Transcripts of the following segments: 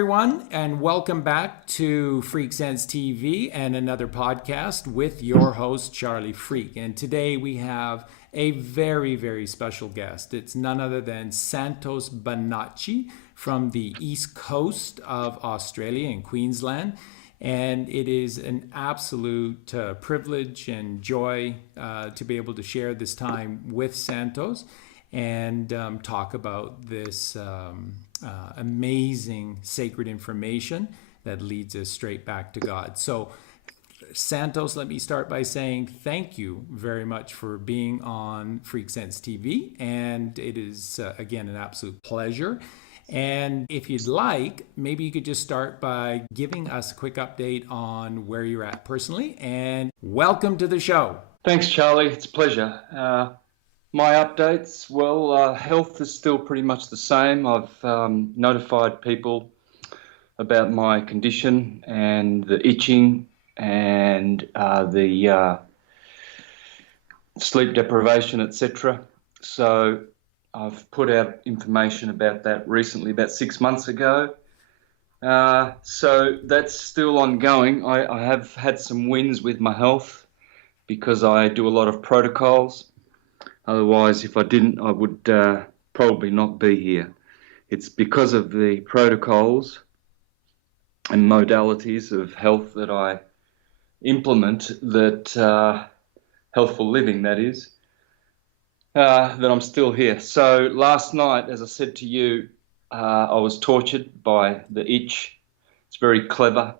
everyone, and welcome back to FreakSense TV and another podcast with your host, Charlie Freak. And today we have a very, very special guest. It's none other than Santos Bonacci from the East Coast of Australia in Queensland. And it is an absolute privilege and joy to be able to share this time with Santos and talk about this amazing sacred information that leads us straight back to God. So, Santos, let me start by saying thank you very much for being on FreakSense TV. And it is, again, an absolute pleasure. And if you'd like, maybe you could just start by giving us a quick update on where you're at personally. And welcome to the show. Thanks, Charlie. It's a pleasure. My updates, well, health is still pretty much the same. I've notified people about my condition and the itching and the sleep deprivation, etc. So I've put out information about that recently, about 6 months ago. So that's still ongoing. I have had some wins with my health because I do a lot of protocols. Otherwise, if I didn't, I would probably not be here. It's because of the protocols and modalities of health that I implement, that healthful living, that is, that I'm still here. So last night, as I said to you, I was tortured by the itch. It's very clever,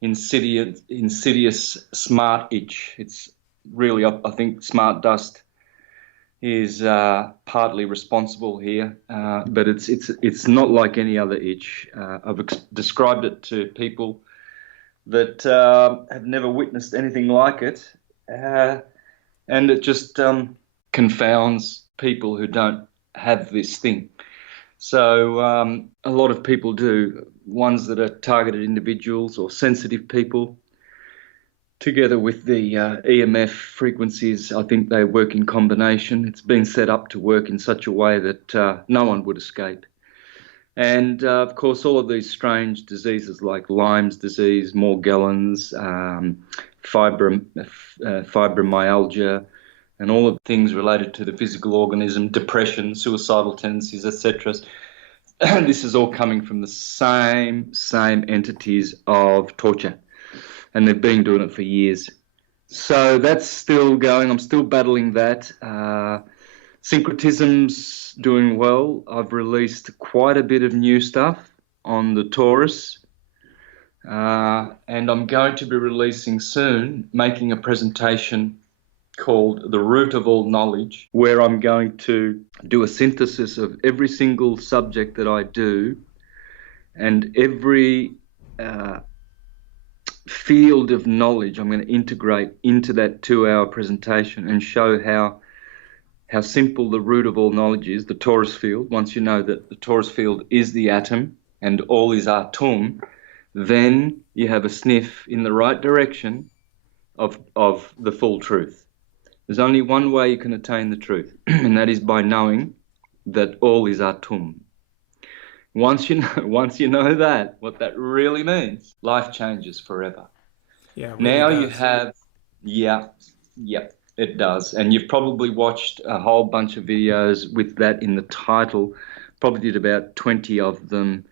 insidious smart itch. It's really, I think, smart dust is partly responsible here, but it's not like any other itch. I've described it to people that have never witnessed anything like it, and it just confounds people who don't have this thing. So a lot of people do, ones that are targeted individuals or sensitive people. Together with the EMF frequencies, I think they work in combination. It's been set up to work in such a way that no one would escape. And, of course, all of these strange diseases like Lyme's disease, Morgellons, fibromyalgia, and all of the things related to the physical organism, depression, suicidal tendencies, etc. This is all coming from the same entities of torture. And they've been doing it for years. So that's still going. I'm still battling that. Syncretism's doing well. I've released quite a bit of new stuff on the Taurus. And I'm going to be releasing soon, making a presentation called The Root of All Knowledge, where I'm going to do a synthesis of every single subject that I do and every field of knowledge I'm going to integrate into that 2-hour presentation and show how simple the root of all knowledge is, the torus field. Once you know that the torus field is the atom and all is atom, then you have a sniff in the right direction of the full truth. There's only one way you can attain the truth, and that is by knowing that all is atom. Once you know that, what that really means, life changes forever. Yeah, it really Now does. you have, yeah, it does. And you've probably watched a whole bunch of videos with that in the title. Probably did about 20 of them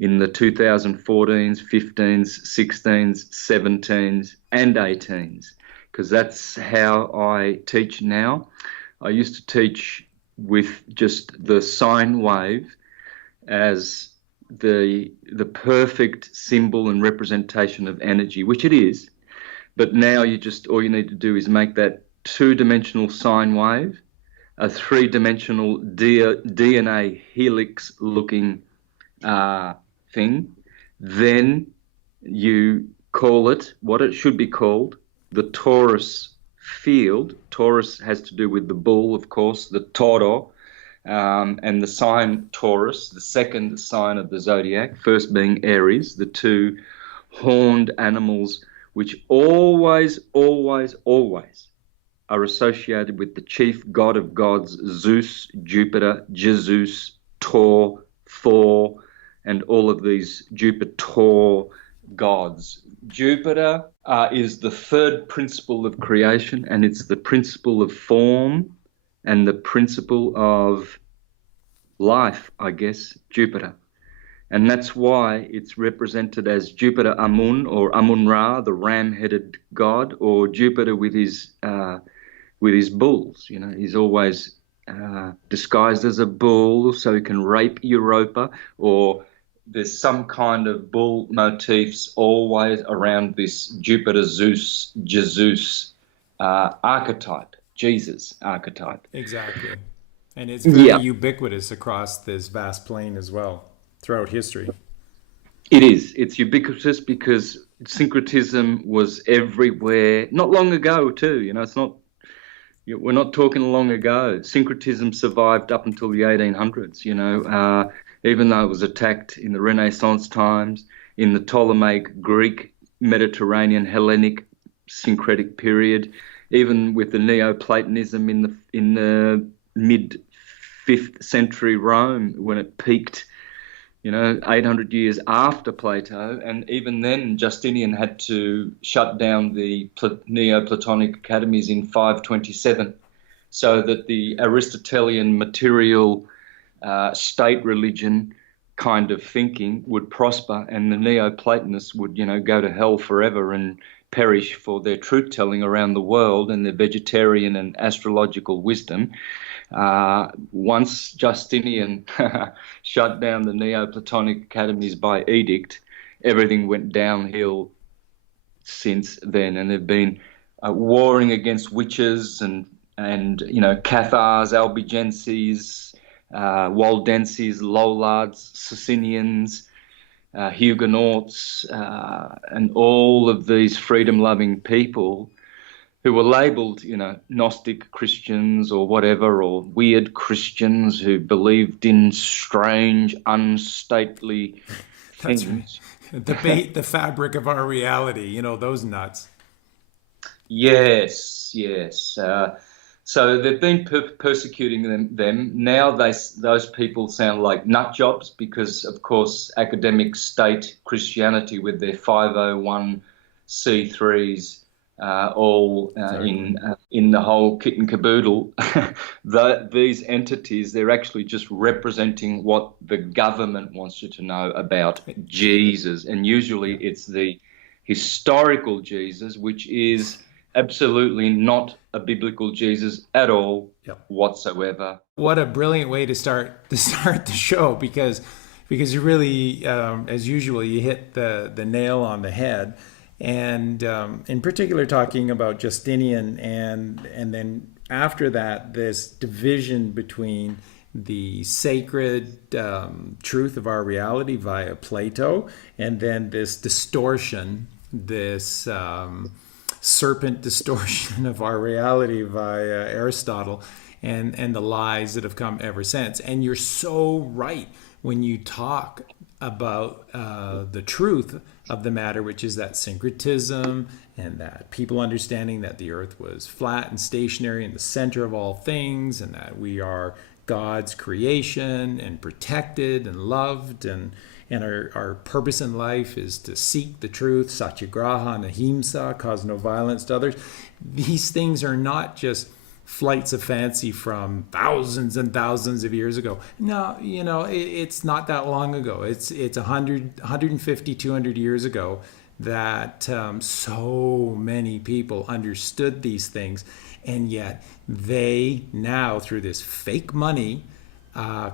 in the 2014s, 15s, 16s, 17s, and 18s, because that's how I teach now. I used to teach with just the sine wave as the perfect symbol and representation of energy, which it is. But now all you need to do is make that 2-dimensional sine wave a 3-dimensional DNA helix looking thing. Then you call it what it should be called, the torus field. Taurus has to do with the bull, of course, the toro. And the sign Taurus, the second sign of the zodiac, first being Aries, the 2 horned animals which always are associated with the chief god of gods, Zeus, Jupiter, Jesus, Thor, and all of these Jupiter gods. Jupiter is the third principle of creation, and it's the principle of form and the principle of life, I guess, Jupiter. And that's why it's represented as Jupiter Amun or Amun-Ra, the ram-headed god, or Jupiter with his bulls. You know, he's always disguised as a bull so he can rape Europa, or there's some kind of bull motifs always around this Jupiter, Zeus, Jesus archetype, Jesus archetype. Exactly. And it's very ubiquitous across this vast plain as well throughout history. It is. It's ubiquitous because syncretism was everywhere. Not long ago, too. You know, it's not. We're not talking long ago. Syncretism survived up until the 1800s. You know, even though it was attacked in the Renaissance times, in the Ptolemaic, Greek, Mediterranean, Hellenic, syncretic period, even with the Neoplatonism in the mid 5th century Rome when it peaked. You know, 800 years after Plato, and even then Justinian had to shut down the Neoplatonic academies in 527 so that the Aristotelian material state religion kind of thinking would prosper, and the Neoplatonists would, you know, go to hell forever and perish for their truth-telling around the world and their vegetarian and astrological wisdom. Once Justinian shut down the Neoplatonic academies by edict, everything went downhill since then, and they've been warring against witches and you know, Cathars, Albigenses, Waldenses, Lollards, Socinians, Huguenots, and all of these freedom-loving people who were labelled, you know, Gnostic Christians or whatever, or weird Christians who believed in strange, unstately things. Right. Debate the fabric of our reality, you know, those nuts. Yes. So they've been persecuting them. Now those people sound like nut jobs because, of course, academic state Christianity with their 501c3s, all in the whole kit and caboodle. These entities, they're actually just representing what the government wants you to know about Jesus, and usually it's the historical Jesus, which is absolutely not a biblical Jesus at all whatsoever. What a brilliant way to start the show, because you really, as usual, you hit the nail on the head. And in particular, talking about Justinian, and then after that, this division between the sacred truth of our reality via Plato, and then this distortion, this serpent distortion of our reality via Aristotle, and the lies that have come ever since. And you're so right when you talk about the truth of the matter, which is that syncretism, and that people understanding that the earth was flat and stationary in the center of all things, and that we are God's creation and protected and loved, and our purpose in life is to seek the truth, satyagraha and ahimsa, cause no violence to others. These things are not just flights of fancy from thousands and thousands of years ago. No, you know, it's not that long ago. It's 100, 150, 200 years ago that so many people understood these things. And yet they now, through this fake money,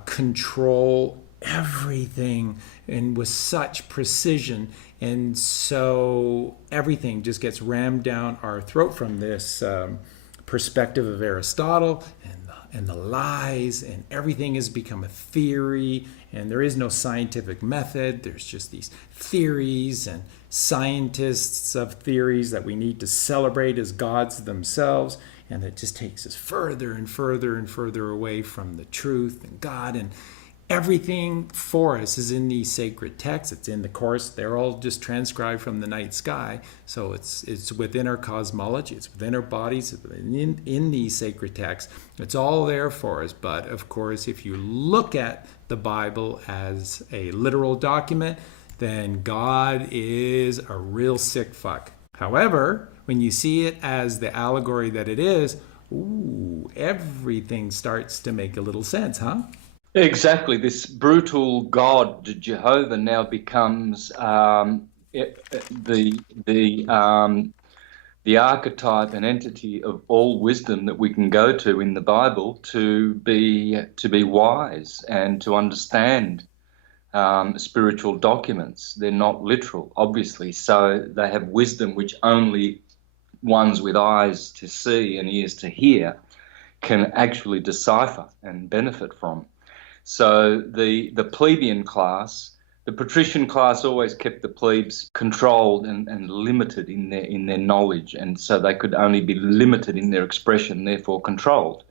control everything, and with such precision. And so everything just gets rammed down our throat from this perspective of Aristotle, and the lies, and everything has become a theory, and there is no scientific method. There's just these theories and scientists of theories that we need to celebrate as gods themselves, and it just takes us further and further and further away from the truth and God. everything for us is in these sacred texts. It's in the course. They're all just transcribed from the night sky. So it's within our cosmology. It's within our bodies. It's in these sacred texts. It's all there for us. But of course, if you look at the Bible as a literal document, then God is a real sick fuck. However, when you see it as the allegory that it is, ooh, everything starts to make a little sense, huh? Exactly. This brutal God, Jehovah, now becomes the archetype and entity of all wisdom that we can go to in the Bible to be wise and to understand spiritual documents. They're not literal, obviously, so they have wisdom which only ones with eyes to see and ears to hear can actually decipher and benefit from. So the plebeian class, the patrician class, always kept the plebes controlled and limited in their knowledge, and so they could only be limited in their expression, therefore controlled.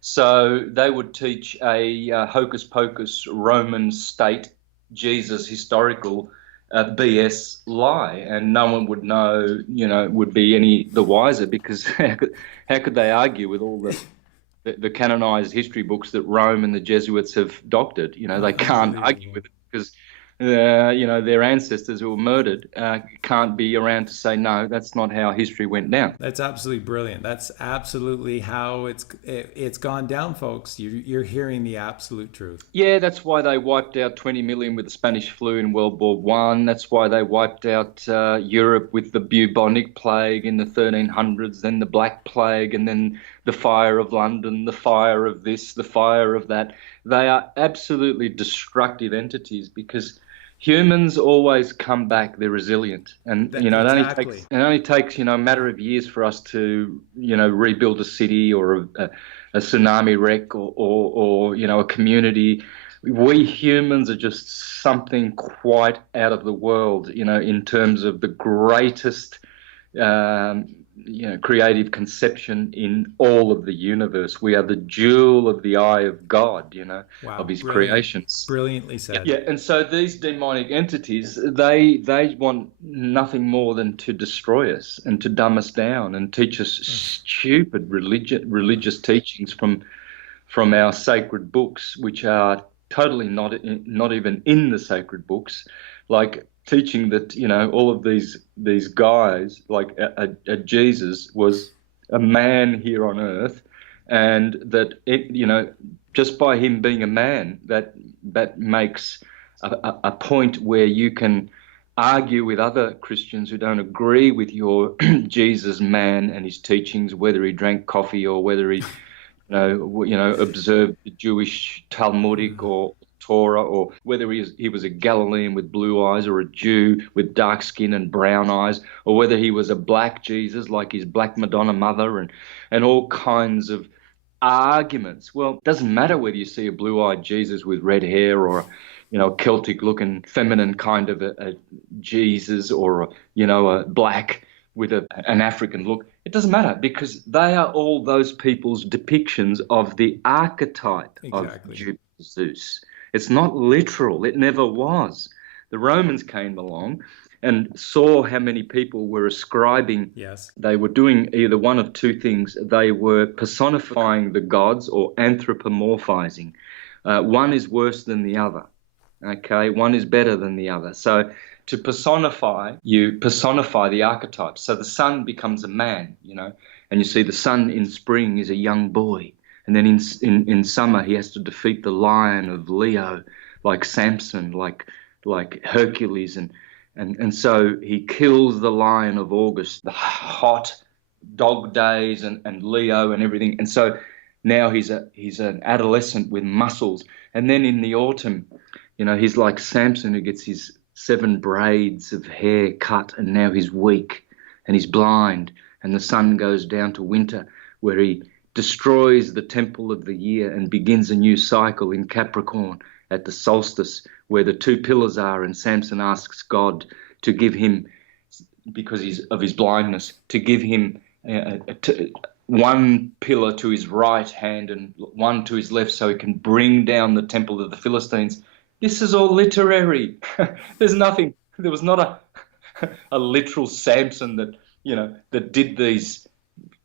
So they would teach a hocus pocus Roman state Jesus historical BS lie, and no one would know, would be any the wiser, because how could they argue with all the canonized history books that Rome and the Jesuits have doctored? They can't argue with it because their ancestors who were murdered can't be around to say, no, that's not how history went down. That's absolutely brilliant. That's absolutely how it's gone down, folks. You're hearing the absolute truth. Yeah, that's why they wiped out 20 million with the Spanish flu in World War One. That's why they wiped out Europe with the bubonic plague in the 1300s, then the Black Plague, and then the fire of London, the fire of this, the fire of that. They are absolutely destructive entities because humans always come back. They're resilient, and it only takes a matter of years for us to rebuild a city or a tsunami wreck or a community. We humans are just something quite out of the world, in terms of the greatest creative conception in all of the universe. We are the jewel of the eye of God, Wow, of his creations. Brilliantly said. Yeah, and so these demonic entities, they want nothing more than to destroy us and to dumb us down and teach us stupid religious teachings from our sacred books, which are totally not even in the sacred books, like teaching that all of these guys, like a Jesus was a man here on earth, and that just by him being a man, that makes a point where you can argue with other Christians who don't agree with your Jesus man and his teachings, whether he drank coffee or whether he observed the Jewish Talmudic or Torah, or whether he was a Galilean with blue eyes or a Jew with dark skin and brown eyes, or whether he was a black Jesus like his black Madonna mother, and all kinds of arguments. Well, it doesn't matter whether you see a blue-eyed Jesus with red hair or a Celtic-looking feminine kind of a Jesus, or a black with an African look. It doesn't matter, because they are all those people's depictions of the archetype of Jupiter Zeus. It's not literal. It never was. The Romans came along and saw how many people were ascribing. Yes. They were doing either one of two things. They were personifying the gods or anthropomorphizing. One is worse than the other. Okay, one is better than the other. So to personify, you personify the archetype. So the sun becomes a man, and you see the sun in spring is a young boy. And then in summer, he has to defeat the lion of Leo, like Samson, like Hercules. And so he kills the lion of August, the hot dog days, and Leo and everything. And so now he's an adolescent with muscles. And then in the autumn, he's like Samson, who gets his 7 braids of hair cut, and now he's weak and he's blind. And the sun goes down to winter, where he destroys the temple of the year and begins a new cycle in Capricorn at the solstice, where the 2 pillars are, and Samson asks God to give him, because of his blindness, to give him one pillar to his right hand and one to his left so he can bring down the temple of the Philistines. This is all literary. There was not a literal Samson that, that did these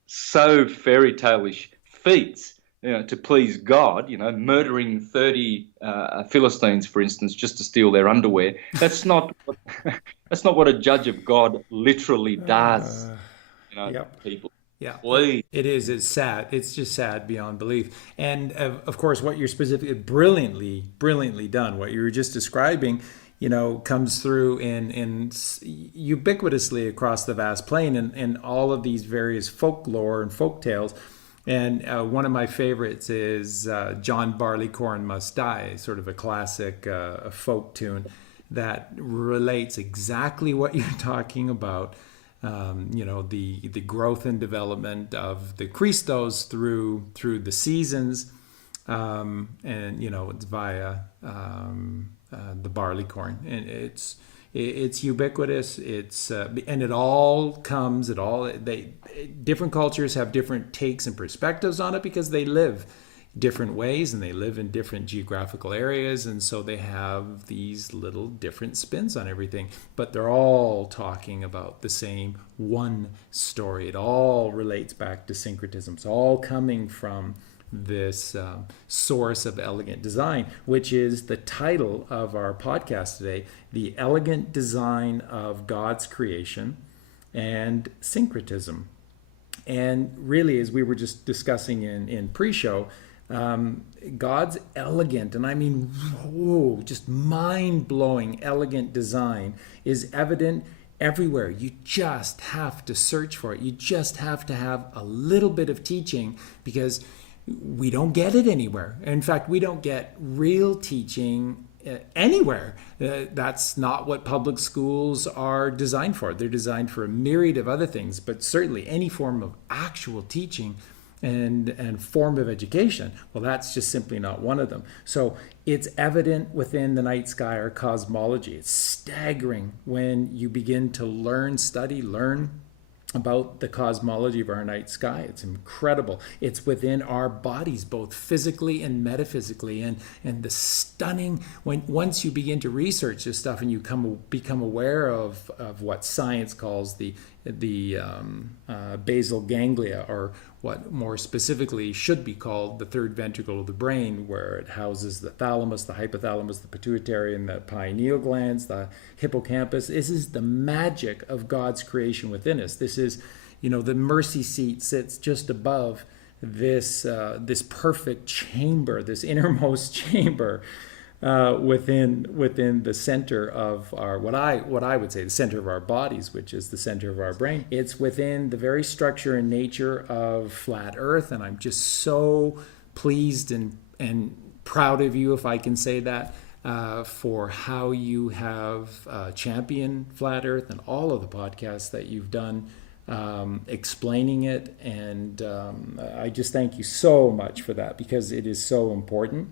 so fairy tale-ish feats, to please God, murdering 30 Philistines, for instance, just to steal their underwear. That's not what a judge of God literally does, to Yep. people. Yeah, Please. it is. It's sad. It's just sad beyond belief. And of course, what you're specifically brilliantly done, what you were just describing, comes through in ubiquitously across the vast plain and all of these various folklore and folk tales. And one of my favorites is John Barleycorn Must Die, sort of a classic folk tune that relates exactly what you're talking about. The growth and development of the Christos through the seasons, and it's via the barleycorn, and it's ubiquitous. It's and it all comes. It all they different cultures have different takes and perspectives on it because they live different ways and they live in different geographical areas, and so they have these little different spins on everything, but they're all talking about the same one story. It all relates back to syncretism. It's all coming from this source of elegant design, which is the title of our podcast today: The Elegant Design of God's Creation and Syncretism. And really, as we were just discussing in pre-show, God's elegant, and I mean, just mind-blowing elegant design is evident everywhere. You just have to search for it. You just have to have a little bit of teaching, because we don't get it anywhere. In fact, we don't get real teaching anywhere. That's not what public schools are designed for. They're designed for a myriad of other things, but certainly any form of actual teaching and form of education, well, that's just simply not one of them. So it's evident within the night sky or cosmology. It's staggering when you begin to learn about the cosmology of our night sky. It's incredible. It's within our bodies, both physically and metaphysically, and the stunning, once you begin to research this stuff and you become aware of what science calls the basal ganglia, or what more specifically should be called the third ventricle of the brain, where it houses the thalamus, the hypothalamus, the pituitary, and the pineal glands, the hippocampus. This is the magic of God's creation within us. This is, the mercy seat sits just above this perfect chamber, this innermost chamber within the center of our, what I would say, the center of our bodies, which is the center of our brain. It's within the very structure and nature of flat Earth, and I'm just so pleased and proud of you, if I can say that, for how you have championed flat Earth and all of the podcasts that you've done explaining it, and I just thank you so much for that, because it is so important.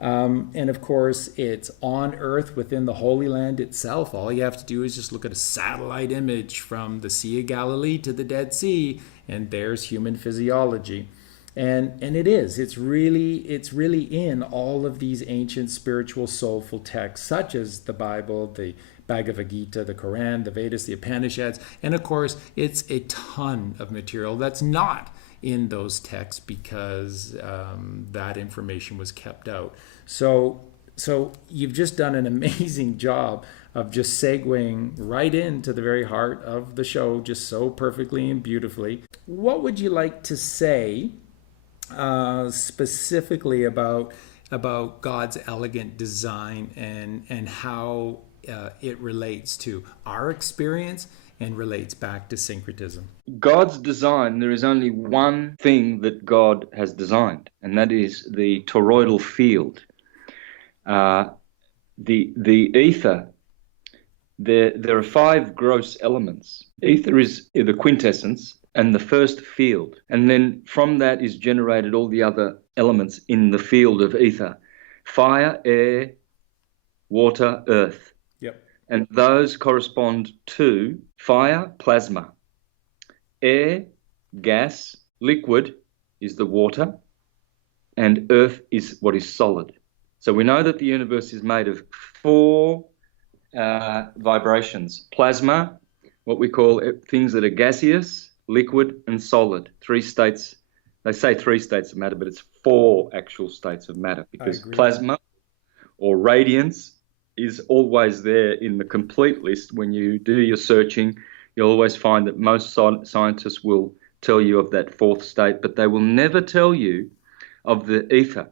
And of course, it's on Earth within the Holy Land itself. All you have to do is just look at a satellite image from the Sea of Galilee to the Dead Sea, and there's human physiology. And it's really in all of these ancient spiritual soulful texts, such as the Bible, the Bhagavad Gita, the Quran, the Vedas, the Upanishads, and of course, it's a ton of material that's not in those texts, because that information was kept out. So you've just done an amazing job of just segueing right into the very heart of the show, just so perfectly and beautifully. What would you like to say specifically about God's elegant design and how it relates to our experience and relates back to syncretism? God's design, there is only one thing that God has designed, and that is the toroidal field. The ether, there are 5 gross elements. Ether is the quintessence and the first field, and then from that is generated all the other elements in the field of ether: fire, air, water, earth. Yep. And those correspond to fire, plasma; air, gas; liquid is the water, and earth is what is solid. So we know that the universe is made of four vibrations: plasma, what we call things that are gaseous, liquid, and solid. Three states. They say three states of matter, but it's four actual states of matter, because plasma or radiance is always there in the complete list. When you do your searching, you'll always find that most scientists will tell you of that fourth state, but they will never tell you of the ether,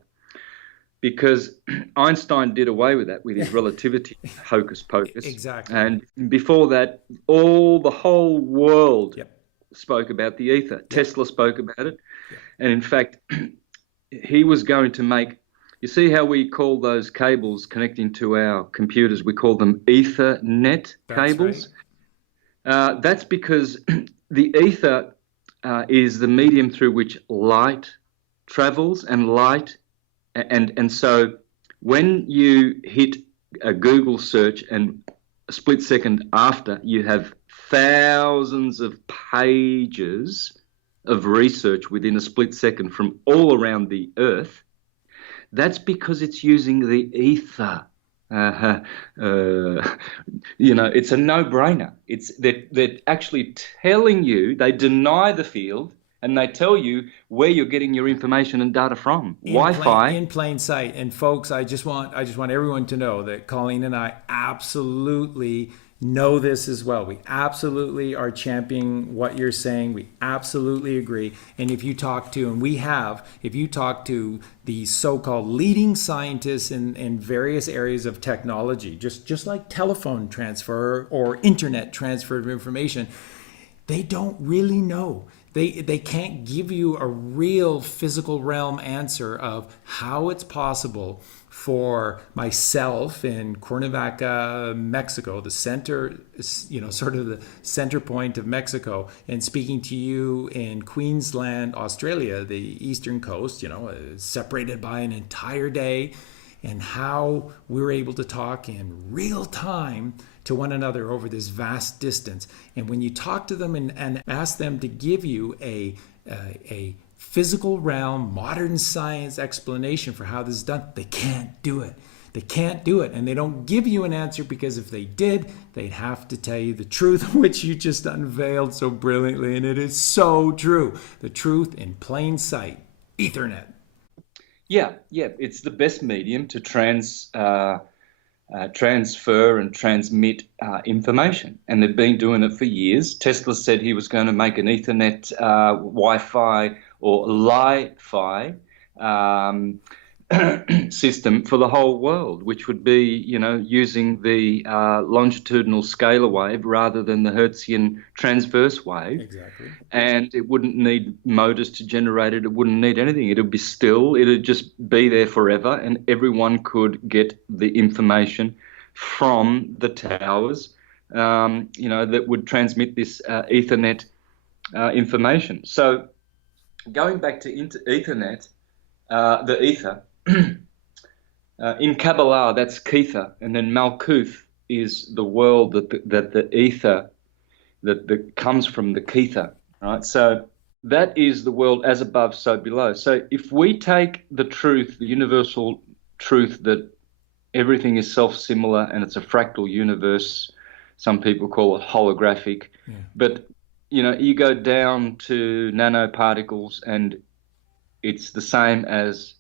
because Einstein did away with that with his relativity hocus pocus. Exactly. And before that, the whole world spoke about the ether. Tesla spoke about it. And in fact, he was going to make, you see how we call those cables connecting to our computers, we call them Ethernet cables? Right. That's because the ether is the medium through which light travels, and so when you hit a Google search and a split second after, you have thousands of pages of research within a split second from all around the earth. That's because it's using the ether. It's a no-brainer. They're actually telling you, they deny the field, and they tell you where you're getting your information and data from. Wi-Fi. In plain sight. And folks, I just want everyone to know that Colleen and I absolutely know this as well. We absolutely are championing what you're saying. We absolutely agree. And if you talk to the so-called leading scientists in various areas of technology, just like telephone transfer or internet transfer of information, they don't really know. They can't give you a real physical realm answer of how it's possible for myself in Cuernavaca, Mexico, the center, sort of the center point of Mexico, and speaking to you in Queensland, Australia, the eastern coast, separated by an entire day, and how we're able to talk in real time to one another over this vast distance. And when you talk to them and ask them to give you a physical realm, modern science explanation for how this is done, they can't do it. They can't do it. And they don't give you an answer, because if they did, they'd have to tell you the truth, which you just unveiled so brilliantly. And it is so true. The truth in plain sight. Ethernet. Yeah. It's the best medium to transfer and transmit information. And they've been doing it for years. Tesla said he was going to make an Ethernet Wi-Fi or Li-Fi system for the whole world, which would be, using the longitudinal scalar wave rather than the Hertzian transverse wave. Exactly. And it wouldn't need motors to generate it. It wouldn't need anything. It'd be still. It'd just be there forever, and everyone could get the information from the towers, that would transmit this Ethernet information. So going back to Ethernet, the ether, in Kabbalah, that's Kether, and then Malkuth is the world that the ether that comes from the Kether, right? So that is the world as above, so below. So if we take the truth, the universal truth that everything is self-similar and it's a fractal universe, some people call it holographic, but you go down to nanoparticles and it's the same as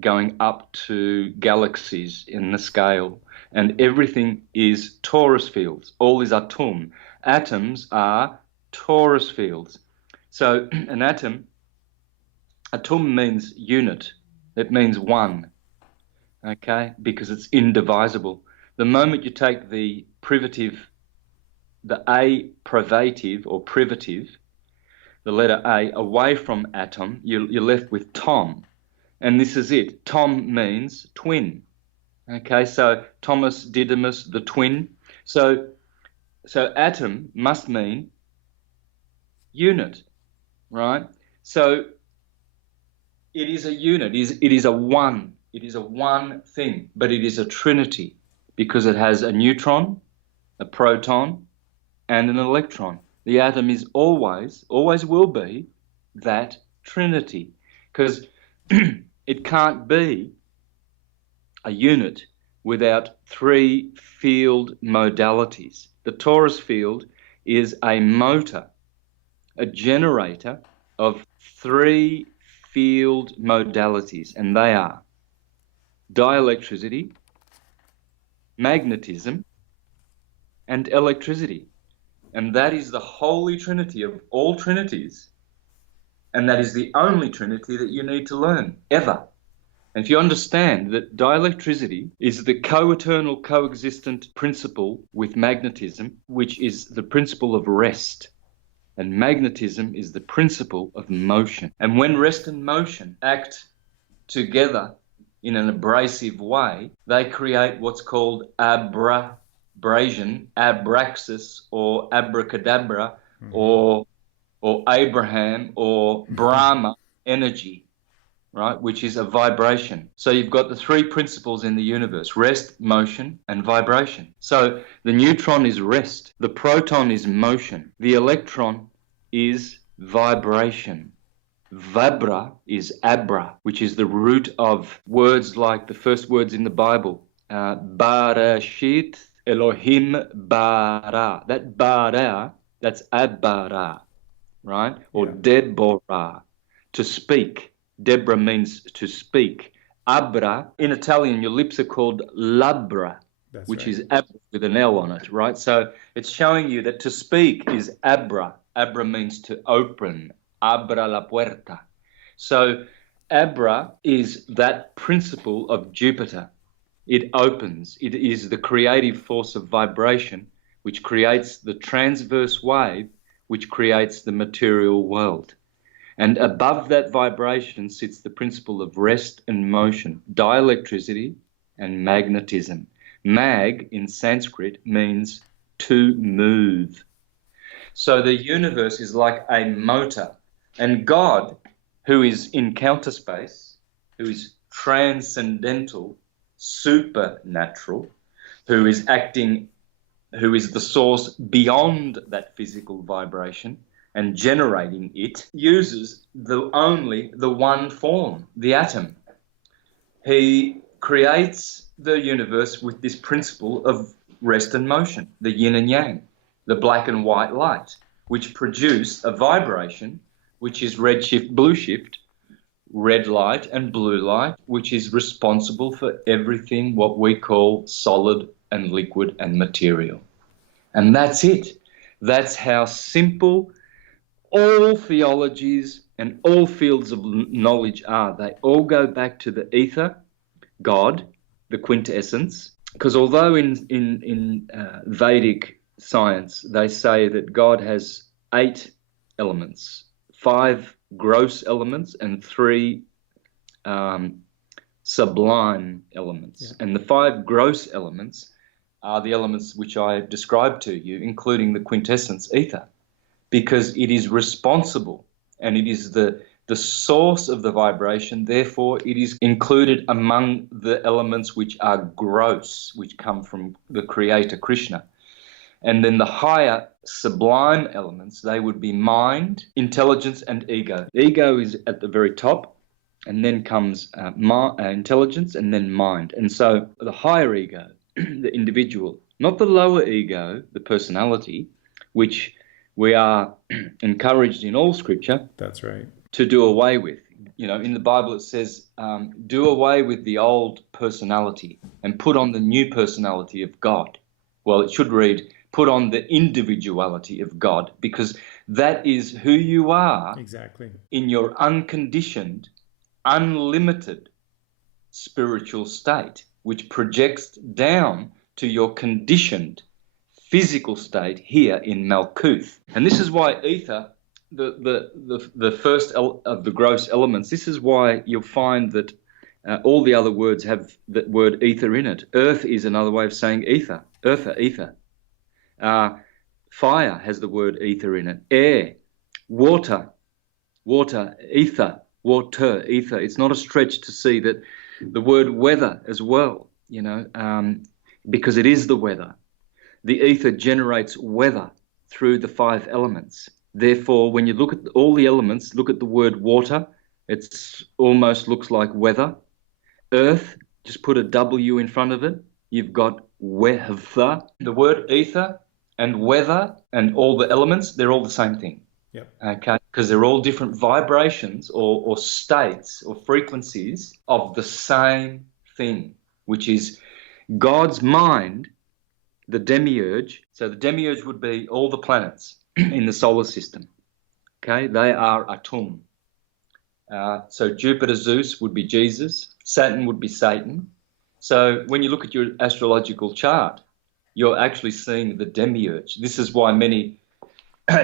going up to galaxies in the scale, and everything is torus fields. All is atom. Atoms are torus fields. So an atom means unit. It means one, okay, because it's indivisible. The moment you take the A privative or privative, the letter A, away from atom, you're left with Tom. And this is it. Tom means twin. Okay, so Thomas Didymus, the twin. So atom must mean unit, right? So it is a unit. It is a one. It is a one thing, but it is a trinity, because it has a neutron, a proton, and an electron. The atom is always will be, that trinity, because it can't be a unit without three field modalities. The torus field is a motor, a generator of three field modalities, and they are dielectricity, magnetism, and electricity. And that is the holy trinity of all trinities. And that is the only trinity that you need to learn, ever. And if you understand that dielectricity is the co-eternal, coexistent principle with magnetism, which is the principle of rest, and magnetism is the principle of motion. And when rest and motion act together in an abrasive way, they create what's called abrasion, abraxas, or abracadabra, or Abraham, or Brahma energy, right, which is a vibration. So you've got the three principles in the universe: rest, motion, and vibration. So the neutron is rest, the proton is motion, the electron is vibration. Vabra is abra, which is the root of words like the first words in the Bible. Barashit Elohim bara. That bara, that's abara, right? Or Deborah, to speak. Deborah means to speak. Abra, in Italian, your lips are called labra, which is abra with an L on it, right? So it's showing you that to speak is abra. Abra means to open. Abra la puerta. So Abra is that principle of Jupiter. It opens. It is the creative force of vibration, which creates the transverse wave, which creates the material world. And above that vibration sits the principle of rest and motion, dielectricity and magnetism. Mag in Sanskrit means to move. So the universe is like a motor. And God, who is in counter space, who is transcendental, supernatural, who is acting, who is the source beyond that physical vibration and generating it, uses only the one form, the atom. He creates the universe with this principle of rest and motion, the yin and yang, the black and white light, which produce a vibration, which is red shift, blue shift, red light and blue light, which is responsible for everything what we call solid and liquid and material. And that's it. That's how simple all theologies and all fields of knowledge are. They all go back to the ether, God, the quintessence. Because although in Vedic science they say that God has 8 elements, 5 gross elements and 3 sublime elements. Yeah. And the 5 gross elements are the elements which I described to you, including the quintessence ether, because it is responsible and it is the source of the vibration. Therefore, it is included among the elements which are gross, which come from the creator Krishna. And then the higher sublime elements, they would be mind, intelligence, and ego. Ego is at the very top, and then comes intelligence, and then mind. And so the higher ego, the individual, not the lower ego, the personality, which we are encouraged in all scripture. That's right. To do away with. You know, in the Bible it says, do away with the old personality and put on the new personality of God. Well, it should read, put on the individuality of God, because that is who you are. Exactly. In your unconditioned, unlimited spiritual state, which projects down to your conditioned physical state here in Malkuth. And this is why ether, the first of the gross elements, this is why you'll find that all the other words have the word ether in it. Earth is another way of saying ether, ether. Fire has the word ether in it. Air, water, ether, water, ether. It's not a stretch to see that the word weather as well, you know, because it is the weather. The ether generates weather through the 5 elements. Therefore, when you look at all the elements, look at the word water, it almost looks like weather. Earth, just put a W in front of it. You've got weather. The word ether and weather and all the elements, they're all the same thing. Yep. Okay, because they're all different vibrations or states or frequencies of the same thing, which is God's mind, the demiurge. So the demiurge would be all the planets in the solar system. Okay, they are Atum. So Jupiter, Zeus would be Jesus. Saturn would be Satan. So when you look at your astrological chart, you're actually seeing the demiurge. This is why many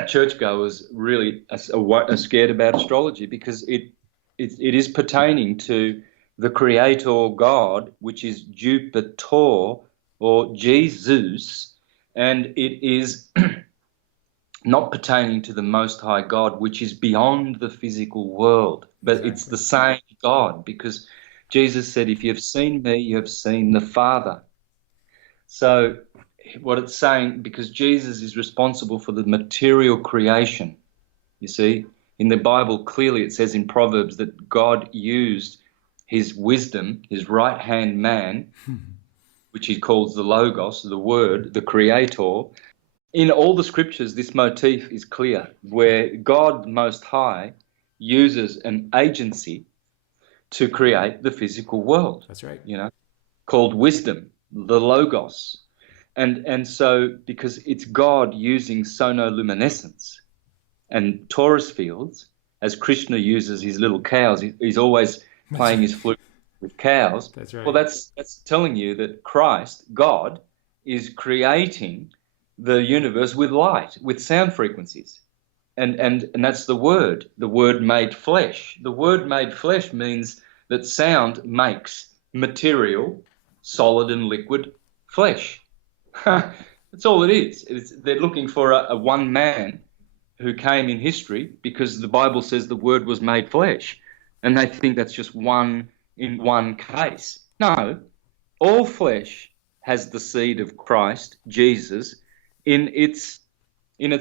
churchgoers really are scared about astrology, because it is pertaining to the creator God, which is Jupiter or Jesus, and it is not pertaining to the Most High God, which is beyond the physical world. But exactly. It's the same God, because Jesus said, if you have seen me, you have seen the Father. So what it's saying, because Jesus is responsible for the material creation, you see, in the Bible, clearly it says in Proverbs that God used his wisdom, his right-hand man, which he calls the Logos, the Word, the Creator. In all the scriptures, this motif is clear, where God Most High uses an agency to create the physical world. That's right. Called wisdom, the Logos. And so, because it's God using sonoluminescence and torus fields, as Krishna uses his little cows, he's always playing his flute with cows. That's right. Well, that's telling you that Christ, God, is creating the universe with light, with sound frequencies. And that's the Word made flesh. The Word made flesh means that sound makes material, solid and liquid flesh. That's all it is. They're looking for a one man who came in history, because the Bible says the Word was made flesh, and they think that's just one in one case. No, all flesh has the seed of Christ, Jesus, in its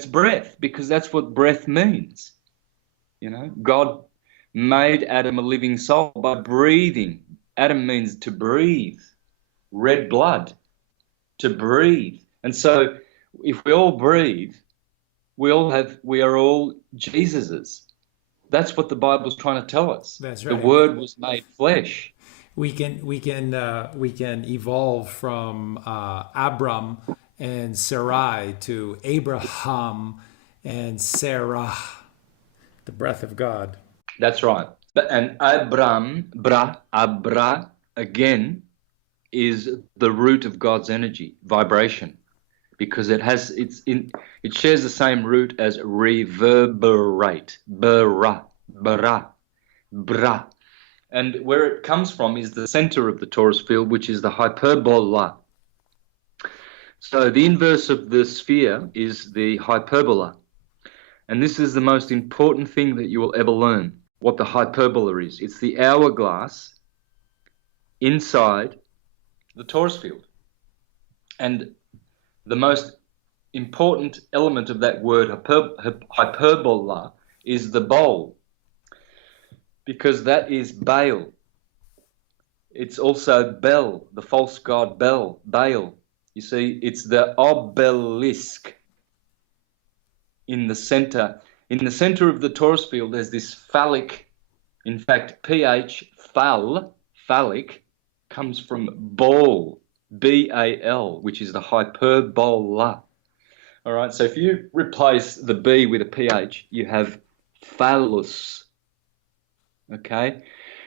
breath, because that's what breath means. God made Adam a living soul by breathing. Adam means to breathe, red blood, to breathe. And so if we all breathe, we are all Jesuses. That's what the Bible's trying to tell us. That's right. The Word was made flesh. We can evolve from Abram and Sarai to Abraham and Sarah, the breath of God. That's right. And Abra again is the root of God's energy, vibration, because it shares the same root as reverberate, bra. And where it comes from is the center of the torus field, which is the hyperbola. So the inverse of the sphere is the hyperbola. And this is the most important thing that you will ever learn, what the hyperbola is. It's the hourglass inside the torus field. And the most important element of that word, hyperbola, is the bowl, because that is Baal. It's also Bel, the false god Baal. You see, it's the obelisk in the center. In the center of the torus field, there's this phallic, in fact, pH, phallic, comes from ball, B-A-L, which is the hyperbola. All right, so if you replace the B with a pH, you have phallus, okay,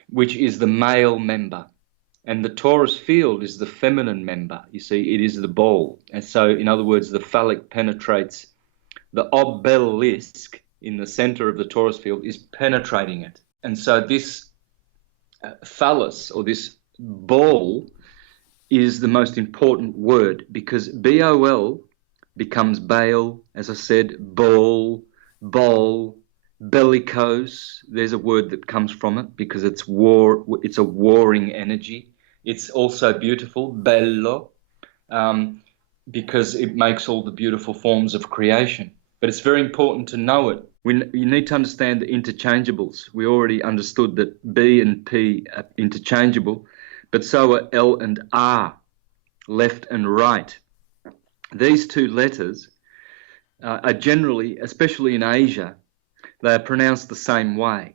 which is the male member. And the torus field is the feminine member. You see, it is the ball. And so, in other words, the phallic penetrates the obelisk in the center of the torus field, is penetrating it. And so this phallus, or this ball, is the most important word, because B-O-L becomes Baal, as I said, ball, bowl, bellicose. There's a word that comes from it because it's war. It's a warring energy. It's also beautiful, bello, because it makes all the beautiful forms of creation. but it's very important to know it. You need to understand the interchangeables. We already understood that B and P are interchangeable, but so are L and R, left and right. These two letters are generally, especially in Asia, they are pronounced the same way.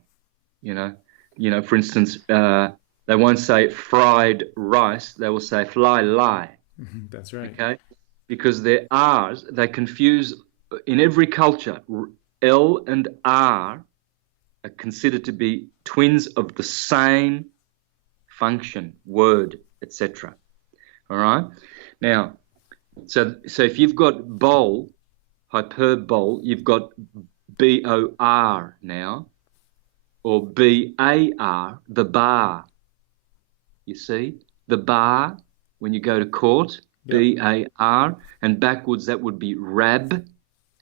For instance, they won't say fried rice; they will say fly lie. That's right. Okay, because their R's, they confuse in every culture. L and R are considered to be twins of the same function, word, etc. All right. Now, so if you've got bowl, hyperbole, you've got BOR now, or BAR, the bar. You see, the bar when you go to court, BAR, and backwards that would be Rab,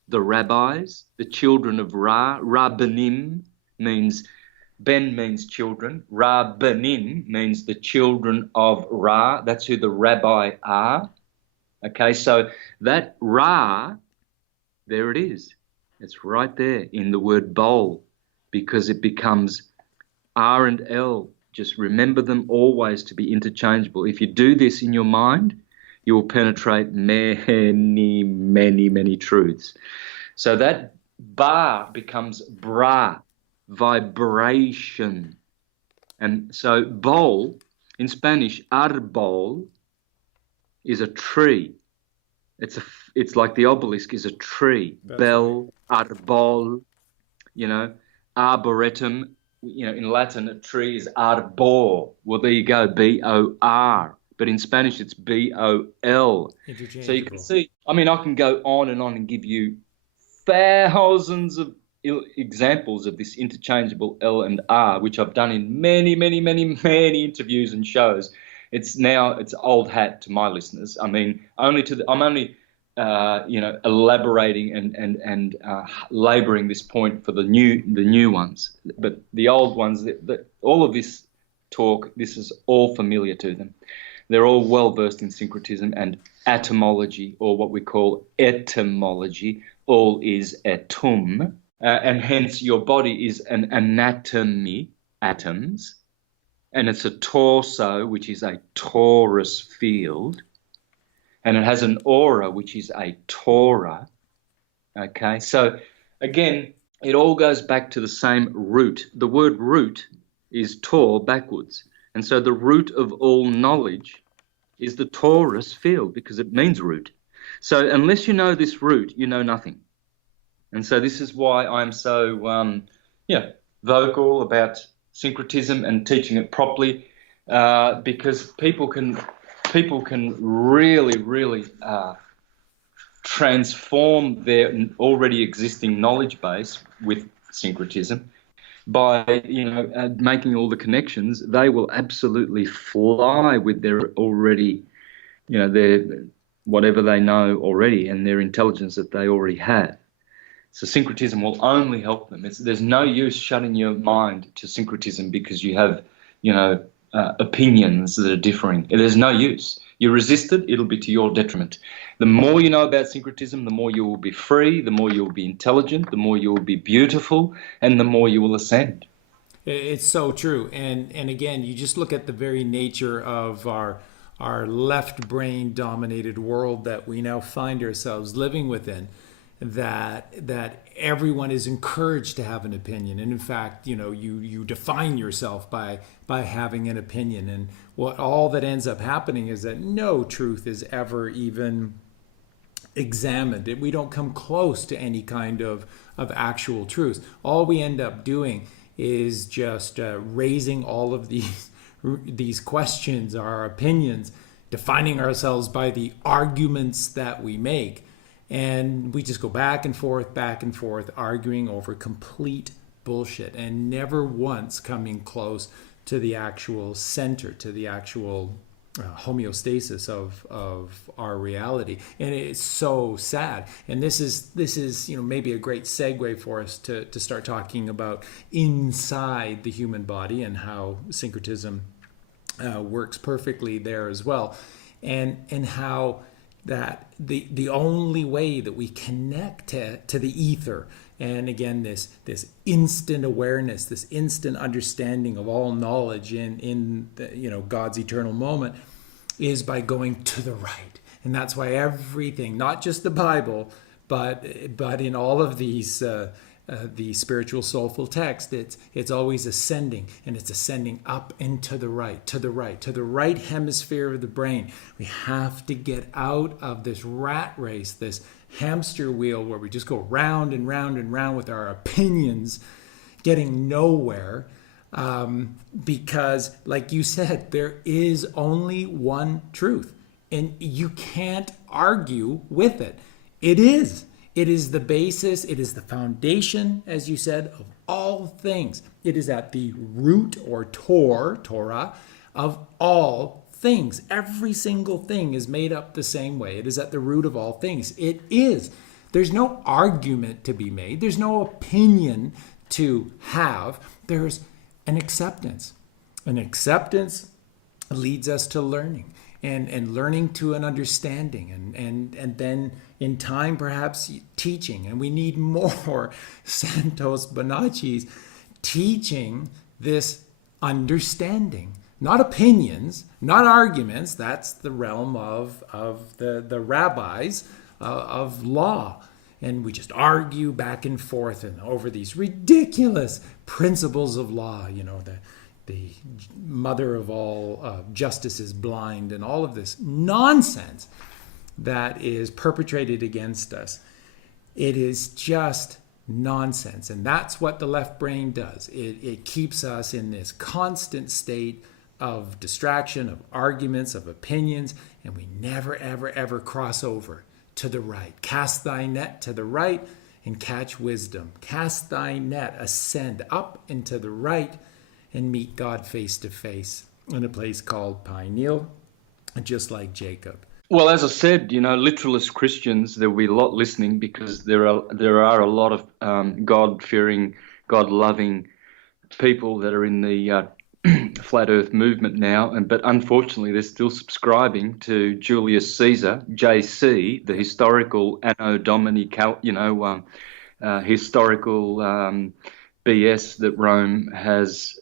the rabbis, the children of Ra. Rabbanim means, Ben means children. Rabbanim means the children of Ra. That's who the rabbi are. Okay, so that Ra, there it is. It's right there in the word bowl, because it becomes R and L. Just remember them always to be interchangeable. If you do this in your mind, you will penetrate many, many, many truths. So that bar becomes bra, vibration. And so bowl, in Spanish, arbol, is a tree. It's like the obelisk is a tree. That's Bell, arbol, arboretum. In Latin, a tree is arbor. Well, there you go, B-O-R. But in Spanish, it's B-O-L. So you can see, I can go on and give you thousands of examples of this interchangeable L and R, which I've done in many, many, many, many interviews and shows. It's old hat to my listeners. I'm only elaborating and labouring this point for the new ones. But the old ones, all of this talk, this is all familiar to them. They're all well versed in syncretism and atomology, or what we call etymology. All is atum, and hence your body is an anatomy, atoms, and it's a torso, which is a torus field, and it has an aura, which is a Torah. Okay, so again, it all goes back to the same root. The word root is Tor backwards. And so the root of all knowledge is the torus field, because it means root. So unless you know this root, you know nothing. And so this is why I'm so vocal about syncretism and teaching it properly, because people can really, really transform their already existing knowledge base with syncretism by making all the connections. They will absolutely fly with their already, their whatever they know already and their intelligence that they already have. So syncretism will only help them. There's no use shutting your mind to syncretism because you have opinions that are differing. There's no use. You resist it, it'll be to your detriment. The more you know about syncretism, the more you will be free, the more you will be intelligent, the more you will be beautiful, and the more you will ascend. It's so true. And again, you just look at the very nature of our left brain dominated world that we now find ourselves living within, that everyone is encouraged to have an opinion. And in fact, you define yourself by having an opinion. And what all that ends up happening is that no truth is ever even examined. We don't come close to any kind of actual truth. All we end up doing is just raising all of these questions, our opinions, defining ourselves by the arguments that we make. And we just go back and forth, arguing over complete bullshit and never once coming close to the actual center, to the actual homeostasis of our reality. And it's so sad. And this is maybe a great segue for us to start talking about inside the human body and how syncretism works perfectly there as well, and how that the only way that we connect to the ether, and again this instant awareness, this instant understanding of all knowledge in the, God's eternal moment, is by going to the right. And that's why everything, not just the Bible, but in all of these the spiritual soulful text, it's always ascending, and it's ascending up and to the right, to the right, to the right hemisphere of the brain. We have to get out of this rat race, this hamster wheel where we just go round and round and round with our opinions, getting nowhere. Because, like you said, there is only one truth, and you can't argue with it. It is the basis, it is the foundation, as you said, of all things. It is at the root, or Torah, of all things. Every single thing is made up the same way. It is at the root of all things. It is. There's no argument to be made. There's no opinion to have. There's an acceptance. An acceptance leads us to learning, and learning to an understanding, and then in time perhaps teaching. And we need more Santos Bonacci's teaching this understanding, not opinions, not arguments. That's the realm of the rabbis of law. And we just argue back and forth and over these ridiculous principles of law, the mother of all justice is blind, and all of this nonsense that is perpetrated against us. It is just nonsense. And that's what the left brain does. It keeps us in this constant state of distraction, of arguments, of opinions, and we never, ever, ever cross over to the right. Cast thy net to the right and catch wisdom. Cast thy net, ascend up into the right, and meet God face to face in a place called Pineal, just like Jacob. Well, as I said, literalist Christians, there will be a lot listening, because there are a lot of God-fearing, God-loving people that are in the flat Earth movement now, but unfortunately they're still subscribing to Julius Caesar, JC, the historical Anno Domini, historical BS that Rome has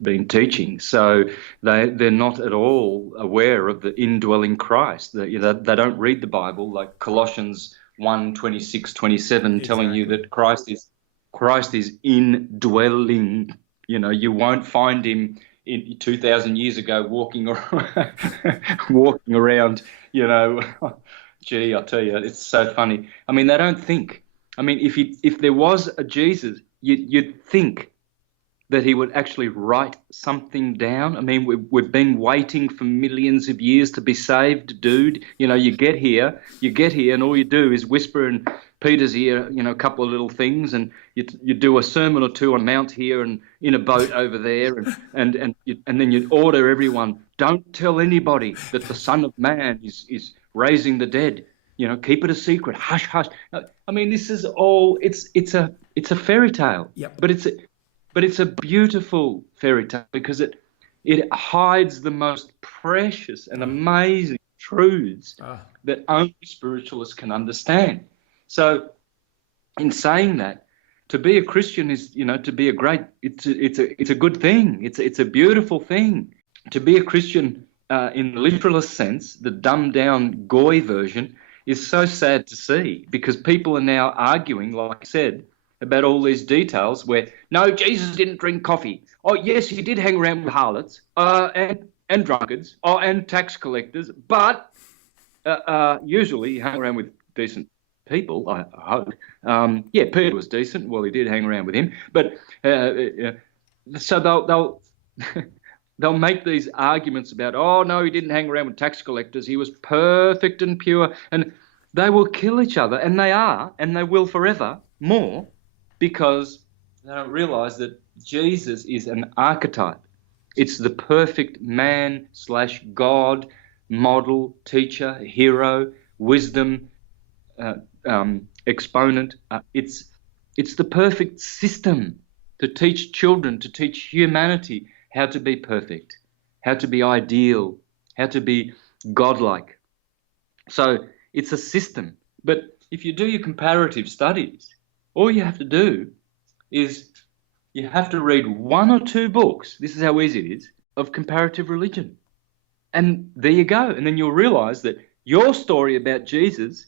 been teaching. So they're not at all aware of the indwelling Christ. They don't read the Bible, like Colossians 1:26-27, telling you that Christ is indwelling. You won't find him 2,000 years ago walking around. Gee, I'll tell you, it's so funny. I mean, they don't think. I mean, if there was a Jesus, you'd think that he would actually write something down. I mean, we've been waiting for millions of years to be saved, dude. You get here, and all you do is whisper in Peter's ear, a couple of little things, and you do a sermon or two on Mount here and in a boat over there, and then you order everyone, don't tell anybody that the Son of Man is raising the dead. Keep it a secret. Hush, hush. I mean, this is all. It's a fairy tale. Yep. But it's a beautiful fairy tale, because it hides the most precious and amazing truths that only spiritualists can understand. So, in saying that, to be a Christian is, to be a great. It's a good thing. It's a beautiful thing. To be a Christian in the literalist sense, the dumbed down goy version, is so sad to see, because people are now arguing, like I said, about all these details where, no, Jesus didn't drink coffee. Oh, yes, he did hang around with harlots and drunkards and tax collectors, but usually he hung around with decent people, I hope. Peter was decent. Well, he did hang around with him. But so they'll they'll make these arguments about, oh, no, he didn't hang around with tax collectors. He was perfect and pure. And they will kill each other, and they are, and they will forever more, because they don't realize that Jesus is an archetype. It's the perfect man / God, model, teacher, hero, wisdom, exponent. It's the perfect system to teach children, to teach humanity how to be perfect, how to be ideal, how to be godlike. So it's a system. But if you do your comparative studies, all you have to do is you have to read one or two books. This is how easy it is of comparative religion. And there you go. And then you'll realize that your story about Jesus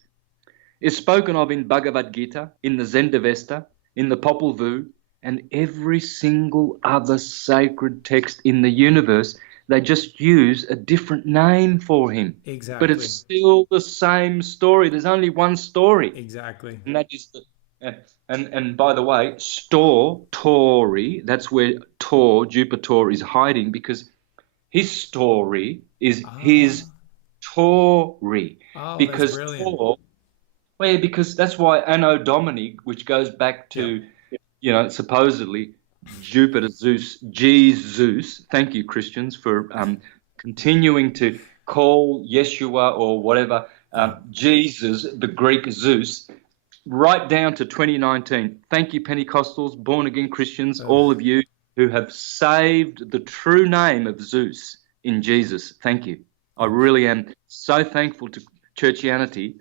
is spoken of in Bhagavad Gita, in the Zendavesta, in the Popol Vuh, and every single other sacred text in the universe. They just use a different name for him. Exactly. But it's still the same story. There's only one story. Exactly. And that is and by the way, Tory, that's where Jupiter is hiding, because his story is his Tory. Oh, that's Because brilliant. well, yeah, because that's why Anno Domini, which goes back to, supposedly Jupiter, Zeus, Jesus. Thank you, Christians, for continuing to call Yeshua or whatever Jesus, the Greek Zeus, right down to 2019. Thank you, Pentecostals, born-again Christians, all of you who have saved the true name of Zeus in Jesus. Thank you. I really am so thankful to churchianity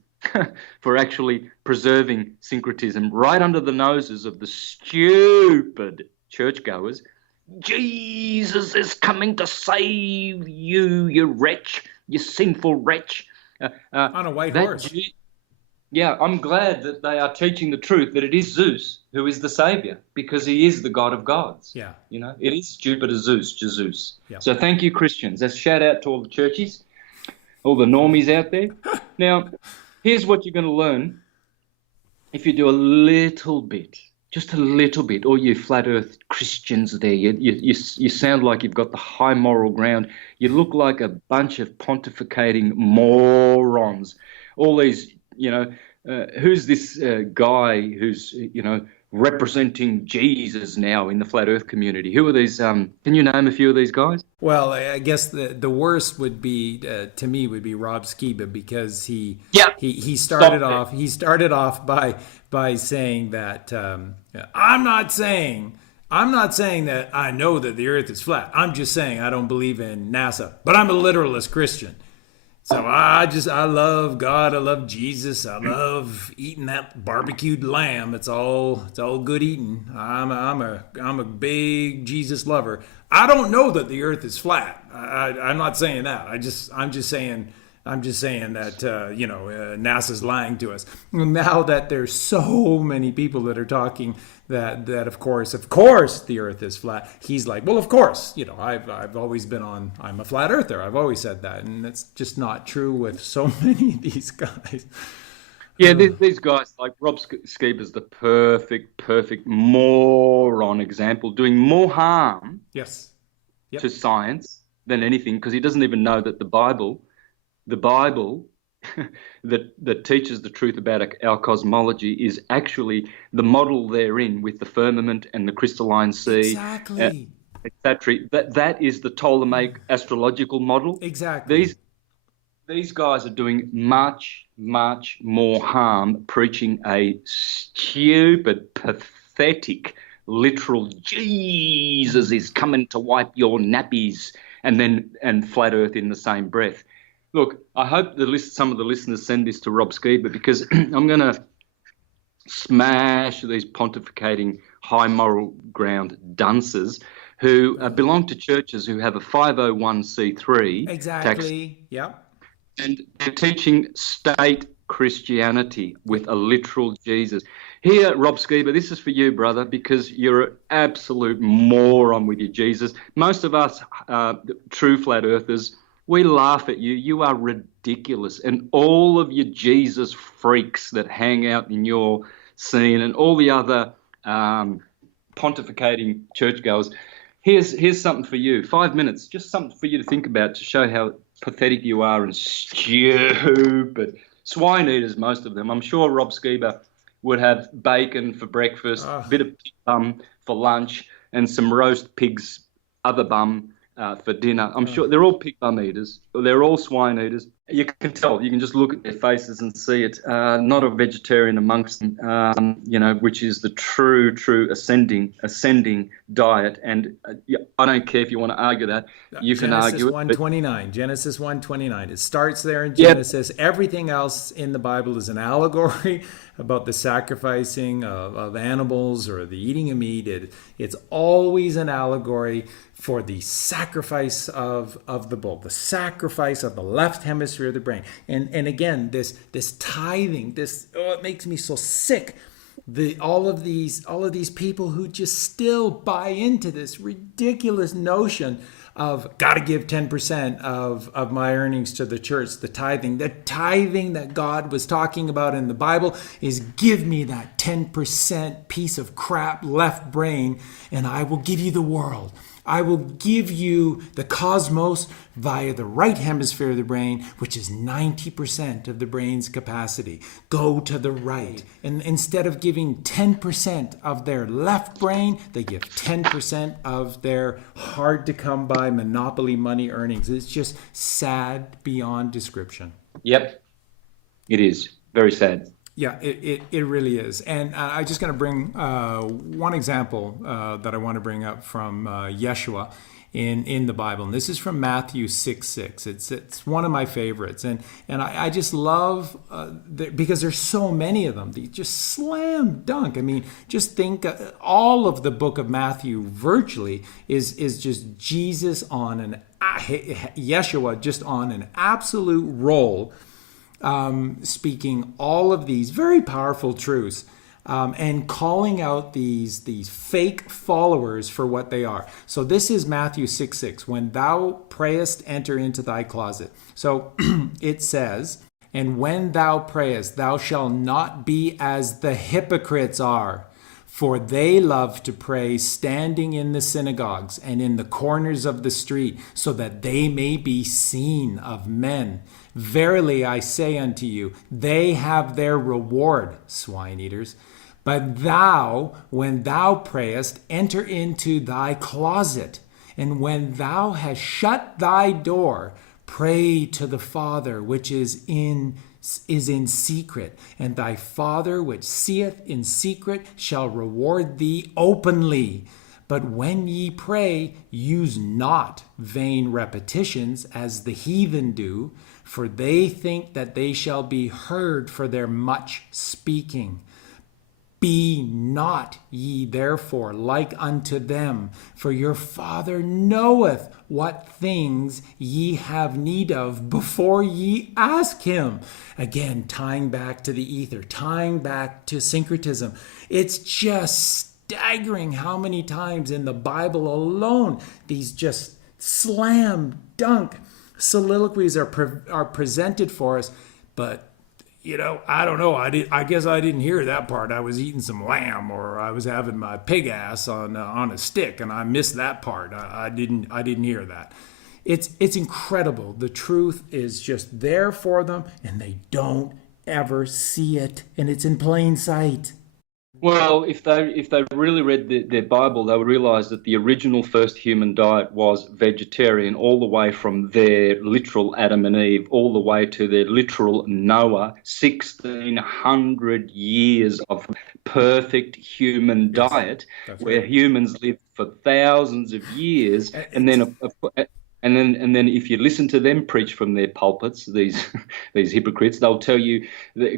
for actually preserving syncretism right under the noses of the stupid churchgoers. Jesus is coming to save you, you wretch, you sinful wretch. On a white horse. Yeah, I'm glad that they are teaching the truth, that it is Zeus who is the savior, because he is the God of gods. Yeah. You know, it is Jupiter, Zeus, Jesus. Yeah. So thank you, Christians. Let's shout out to all the churches, all the normies out there. Now, here's what you're going to learn if you do a little bit, just a little bit. All you flat earth Christians there, you sound like you've got the high moral ground. You look like a bunch of pontificating morons. All these, who's this guy who's, representing Jesus now in the flat earth community? Who are these? Can you name a few of these guys? Well, I guess the worst would be to me would be Rob Skiba, because he started off by saying that I'm not saying that I know that the earth is flat. I'm just saying I don't believe in NASA, but I'm a literalist Christian. So I love God. I love Jesus. I love eating that barbecued lamb. It's all good eating. I'm a big Jesus lover. I don't know that the earth is flat. I'm not saying that. I'm just saying that NASA's lying to us. Now that there's so many people that are talking that of course the earth is flat, he's like, well, of course, I've always been I'm a flat earther. I've always said that, and that's just not true with so many of these guys. Yeah, these guys, like Rob Skiba's the perfect moron example, doing more harm to science than anything, because he doesn't even know that the Bible that teaches the truth about our cosmology is actually the model therein, with the firmament and the crystalline sea. Exactly. Etc. That is the Ptolemaic astrological model. Exactly. These guys are doing much more harm preaching a stupid, pathetic, literal Jesus is coming to wipe your nappies, and flat earth in the same breath. Look, I hope some of the listeners send this to Rob Skiba, because I'm going to smash these pontificating high moral ground dunces who belong to churches who have a 501c3 Exactly. tax, Yeah. and they're teaching state Christianity with a literal Jesus. Here, Rob Skiba, this is for you, brother, because you're an absolute moron with your Jesus. Most of us true flat earthers, we laugh at you. You are ridiculous. And all of your Jesus freaks that hang out in your scene, and all the other pontificating churchgoers, here's something for you. 5 minutes, just something for you to think about, to show how pathetic you are and stupid. Swine eaters, most of them. I'm sure Rob Skiba would have bacon for breakfast, a bit of pig bum for lunch, and some roast pig's other bum for dinner. I'm sure they're all pig bum eaters. They're all swine eaters. You can tell. You can just look at their faces and see it. Not a vegetarian amongst them, which is the true ascending diet. And yeah, I don't care if you want to argue that. You can Genesis argue it, but 1:29. Genesis 1:29. It starts there in yep, Genesis. Everything else in the Bible is an allegory about the sacrificing of animals or the eating of meat. It's always an allegory for the sacrifice of the bull, the sacrifice of the left hemisphere of the brain. And again, this tithing, it makes me so sick. All of these people who just still buy into this ridiculous notion of got to give 10% of my earnings to the church, the tithing that God was talking about in the Bible is give me that 10% piece of crap left brain and I will give you the world. I will give you the cosmos via the right hemisphere of the brain, which is 90% of the brain's capacity. Go to the right. And instead of giving 10% of their left brain, they give 10% of their hard to come by monopoly money earnings. It's just sad beyond description. yep, it is very sad. Yeah, it really is. And I just going to bring one example that I want to bring up from Yeshua in the Bible. And this is from Matthew 6:6. It's one of my favorites. And I just love, because there's so many of them, they just slam dunk. I mean, just think all of the book of Matthew virtually is just Jesus Yeshua just on an absolute roll, speaking all of these very powerful truths, and calling out these fake followers for what they are. So this is Matthew 6:6. When thou prayest, enter into thy closet. So it says, and when thou prayest, thou shalt not be as the hypocrites are, for they love to pray standing in the synagogues and in the corners of the street, so that they may be seen of men. Verily I say unto you, they have their reward, swine eaters. But thou, when thou prayest, enter into thy closet, and when thou hast shut thy door, pray to the Father which is in secret, and thy Father which seeth in secret shall reward thee openly. But when ye pray, use not vain repetitions as the heathen do, for they think that they shall be heard for their much speaking. Be not ye therefore like unto them, for your Father knoweth what things ye have need of before ye ask him. Again, tying back to the ether, tying back to syncretism. It's just staggering how many times in the Bible alone these just slam dunk soliloquies are presented for us. But I don't know. I guess I didn't hear that part. I was eating some lamb, or I was having my pig ass on a stick, and I missed that part. I didn't hear that. It's incredible. The truth is just there for them, and they don't ever see it, and it's in plain sight. Well, if they really read their Bible, they would realize that the original first human diet was vegetarian, all the way from their literal Adam and Eve, all the way to their literal Noah. 1,600 years of perfect human diet, where humans lived for thousands of years, and then and then if you listen to them preach from their pulpits, these hypocrites, they'll tell you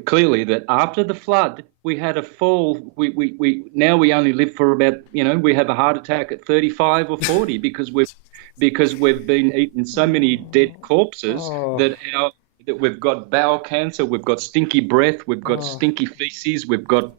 clearly that after the flood we had a fall. We now we only live for about, we have a heart attack at 35 or 40 because we've been eating so many dead corpses that we've got bowel cancer, we've got stinky breath, we've got stinky feces, we've got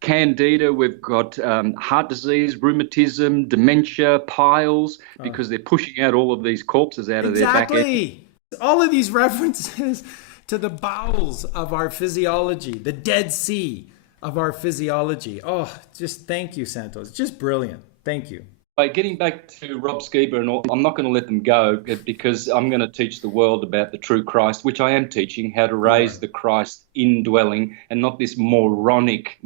candida, we've got heart disease, rheumatism, dementia, piles, because they're pushing out all of these corpses out of their back end. Exactly. All of these references to the bowels of our physiology, the Dead Sea of our physiology. Oh, just thank you, Santos. Just brilliant. Thank you. Getting back to Rob Skiba and all, I'm not going to let them go because I'm going to teach the world about the true Christ, which I am teaching, how to raise the Christ indwelling and not this moronic,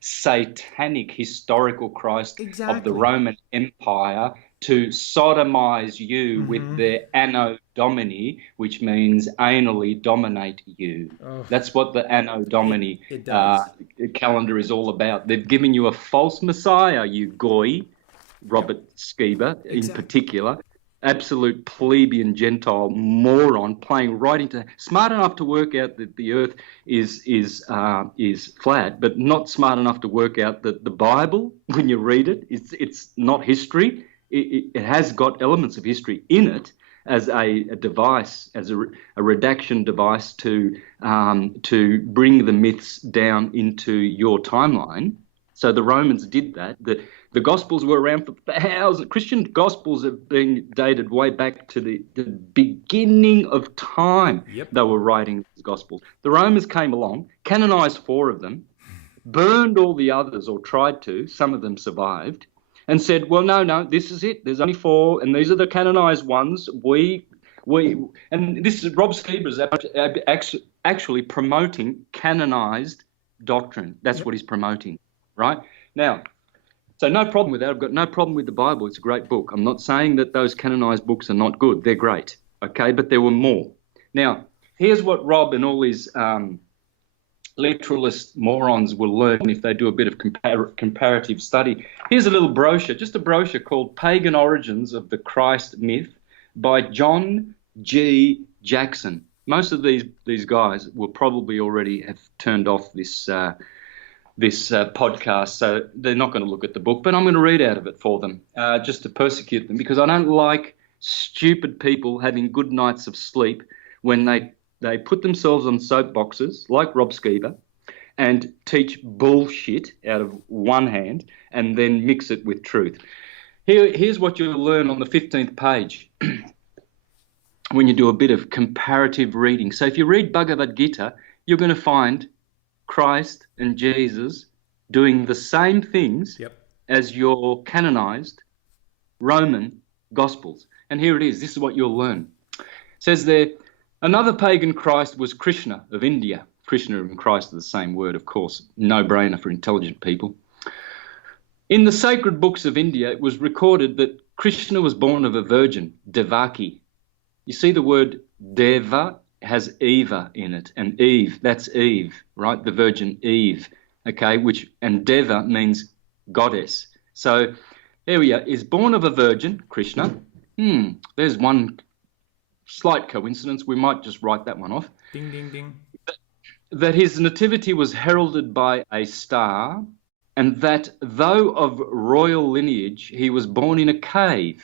satanic, historical Christ of the Roman Empire to sodomize you with their Anno Domini, which means anally dominate you. That's what the Anno Domini calendar is all about. They've given you a false Messiah, you goy. Robert Skiba in particular, absolute plebeian Gentile moron, playing right into, smart enough to work out that the earth is flat, but not smart enough to work out that the Bible, when you read it, it's not history. It has got elements of history in it as a device, as a redaction device to bring the myths down into your timeline. So the Romans did that. The Gospels were around for thousands. Christian Gospels have been dated way back to the beginning of time. They were writing these Gospels. The Romans came along, canonized 4 of them, burned all the others, or tried to. Some of them survived, and said, well, no, this is it. There's only 4, and these are the canonized ones. And this is Rob Skiba actually promoting canonized doctrine. That's what he's promoting, right? Now, so no problem with that. I've got no problem with the Bible. It's a great book. I'm not saying that those canonized books are not good. They're great, okay? But there were more. Now, here's what Rob and all his literalist morons will learn if they do a bit of comparative study. Here's a little brochure, just a brochure called Pagan Origins of the Christ Myth by John G. Jackson. Most of these guys will probably already have turned off this podcast, so they're not going to look at the book, but I'm going to read out of it for them just to persecute them, because I don't like stupid people having good nights of sleep when they put themselves on soapboxes like Rob Skiba and teach bullshit out of one hand and then mix it with truth. Here's what you'll learn on the 15th page when you do a bit of comparative reading. So if you read Bhagavad Gita, you're going to find Christ and Jesus doing the same things as your canonized Roman Gospels. And here it is. This is what you'll learn. It says there, another pagan Christ was Krishna of India. Krishna and Christ are the same word, of course. No-brainer for intelligent people. In the sacred books of India, it was recorded that Krishna was born of a virgin, Devaki. You see the word Deva has Eva in it, and Eve, that's Eve, right? The Virgin Eve, okay, and Deva means goddess. So here we are, is born of a virgin, Krishna. There's one slight coincidence. We might just write that one off. Ding, ding, ding. That his nativity was heralded by a star, and that though of royal lineage, he was born in a cave.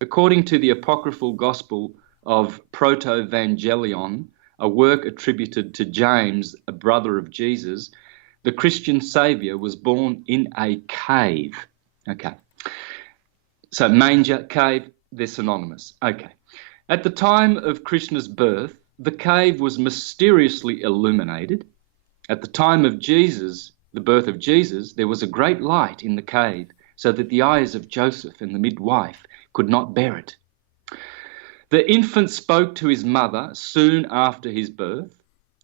According to the apocryphal gospel of Proto-Evangelion, a work attributed to James, a brother of Jesus, the Christian Saviour was born in a cave. Okay. So manger, cave, they're synonymous. Okay. At the time of Krishna's birth, the cave was mysteriously illuminated. At the time of Jesus, the birth of Jesus, there was a great light in the cave, so that the eyes of Joseph and the midwife could not bear it. The infant spoke to his mother soon after his birth.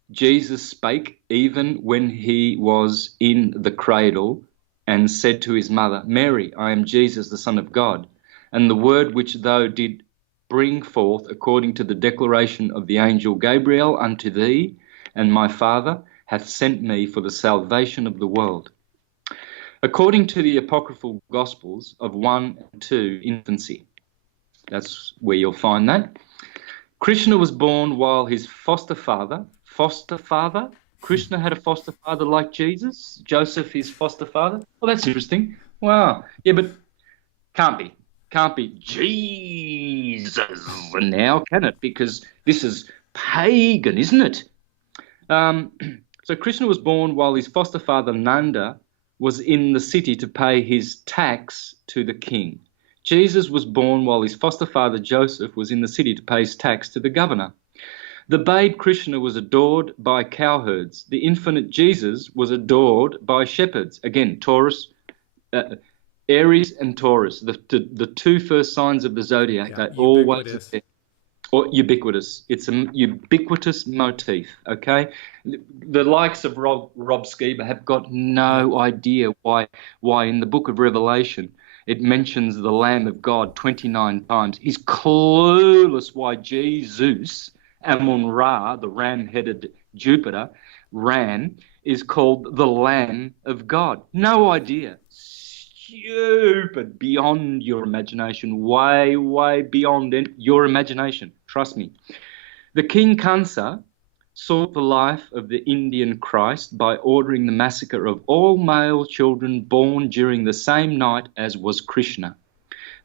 Jesus spake even when he was in the cradle, and said to his mother, Mary, I am Jesus, the Son of God, and the word which thou did bring forth according to the declaration of the angel Gabriel unto thee, and my Father hath sent me for the salvation of the world. According to the apocryphal Gospels of 1 and 2, infancy. That's where you'll find that. Krishna was born while his foster father, Krishna had a foster father like Jesus, Joseph his foster father. Well, that's interesting. Wow. Yeah, but can't be Jesus now, can it? Because this is pagan, isn't it? So Krishna was born while his foster father Nanda was in the city to pay his tax to the king. Jesus was born while his foster father Joseph was in the city to pay his tax to the governor. The babe Krishna was adored by cowherds. The infinite Jesus was adored by shepherds. Again, Taurus, Aries and Taurus, the two first signs of the zodiac, Yeah, they always ubiquitous. appear. Or ubiquitous. It's a ubiquitous motif, okay? The likes of Rob Skiba have got Yeah. no idea why in the book of Revelation it mentions the Lamb of God 29 times. He's clueless why Jesus, Amun-Ra, the ram-headed Jupiter, Ram, is called the Lamb of God. No idea. Stupid, beyond your imagination, way, way beyond your imagination. Trust me. The King Kansa sought the life of the Indian Christ by ordering the massacre of all male children born during the same night as was Krishna.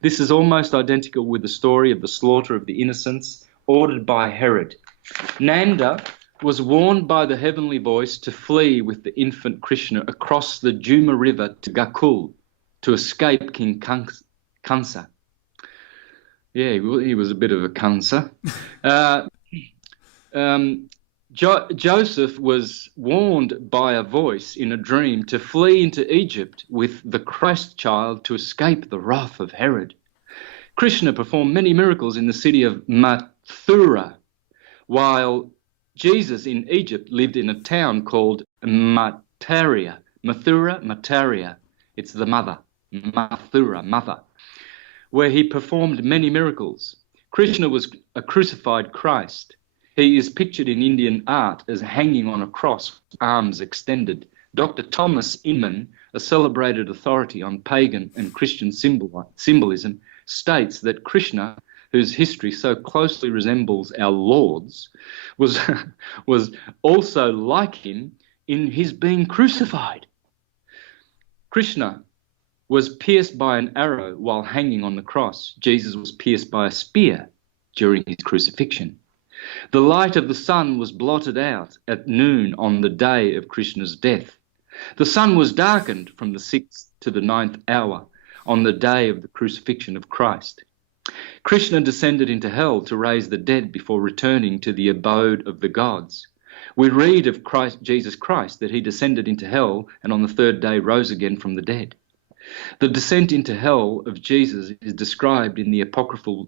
This is almost identical with the story of the slaughter of the innocents ordered by Herod. Nanda was warned by the heavenly voice to flee with the infant Krishna across the Juma River to Gakul to escape King Kansa. Yeah, he was a bit of a Kansa. Joseph was warned by a voice in a dream to flee into Egypt with the Christ child to escape the wrath of Herod. Krishna performed many miracles in the city of Mathura, while Jesus in Egypt lived in a town called Mathura. It's the mother, Mathura, mother, where he performed many miracles. Krishna was a crucified Christ. He is pictured in Indian art as hanging on a cross, arms extended. Dr. Thomas Inman, a celebrated authority on pagan and Christian symbolism, states that Krishna, whose history so closely resembles our Lord's, was also like him in his being crucified. Krishna was pierced by an arrow while hanging on the cross. Jesus was pierced by a spear during his crucifixion. The light of the sun was blotted out at noon on the day of Krishna's death. The sun was darkened from the 6th to the 9th hour on the day of the crucifixion of Christ. Krishna descended into hell to raise the dead before returning to the abode of the gods. We read of Jesus Christ that he descended into hell and on the third day rose again from the dead. The descent into hell of Jesus is described in the apocryphal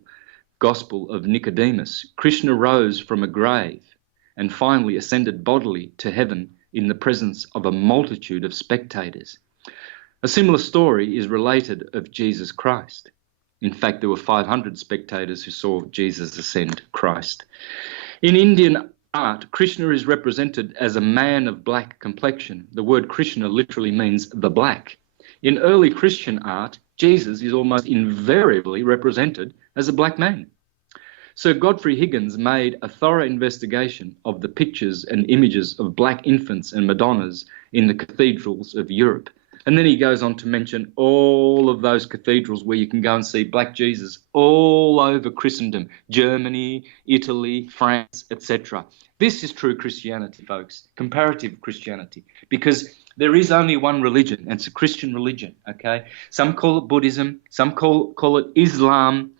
Gospel of Nicodemus. Krishna rose from a grave and finally ascended bodily to heaven in the presence of a multitude of spectators. A similar story is related of Jesus Christ. In fact, there were 500 spectators who saw Jesus ascend Christ. In Indian art, Krishna is represented as a man of black complexion. The word Krishna literally means the black. In early Christian art, Jesus is almost invariably represented as a black man. Sir Godfrey Higgins made a thorough investigation of the pictures and images of black infants and Madonnas in the cathedrals of Europe. And then he goes on to mention all of those cathedrals where you can go and see black Jesus all over Christendom, Germany, Italy, France, etc. This is true Christianity, folks, comparative Christianity, because there is only one religion, and it's a Christian religion, okay? Some call it Buddhism, some call it Islam,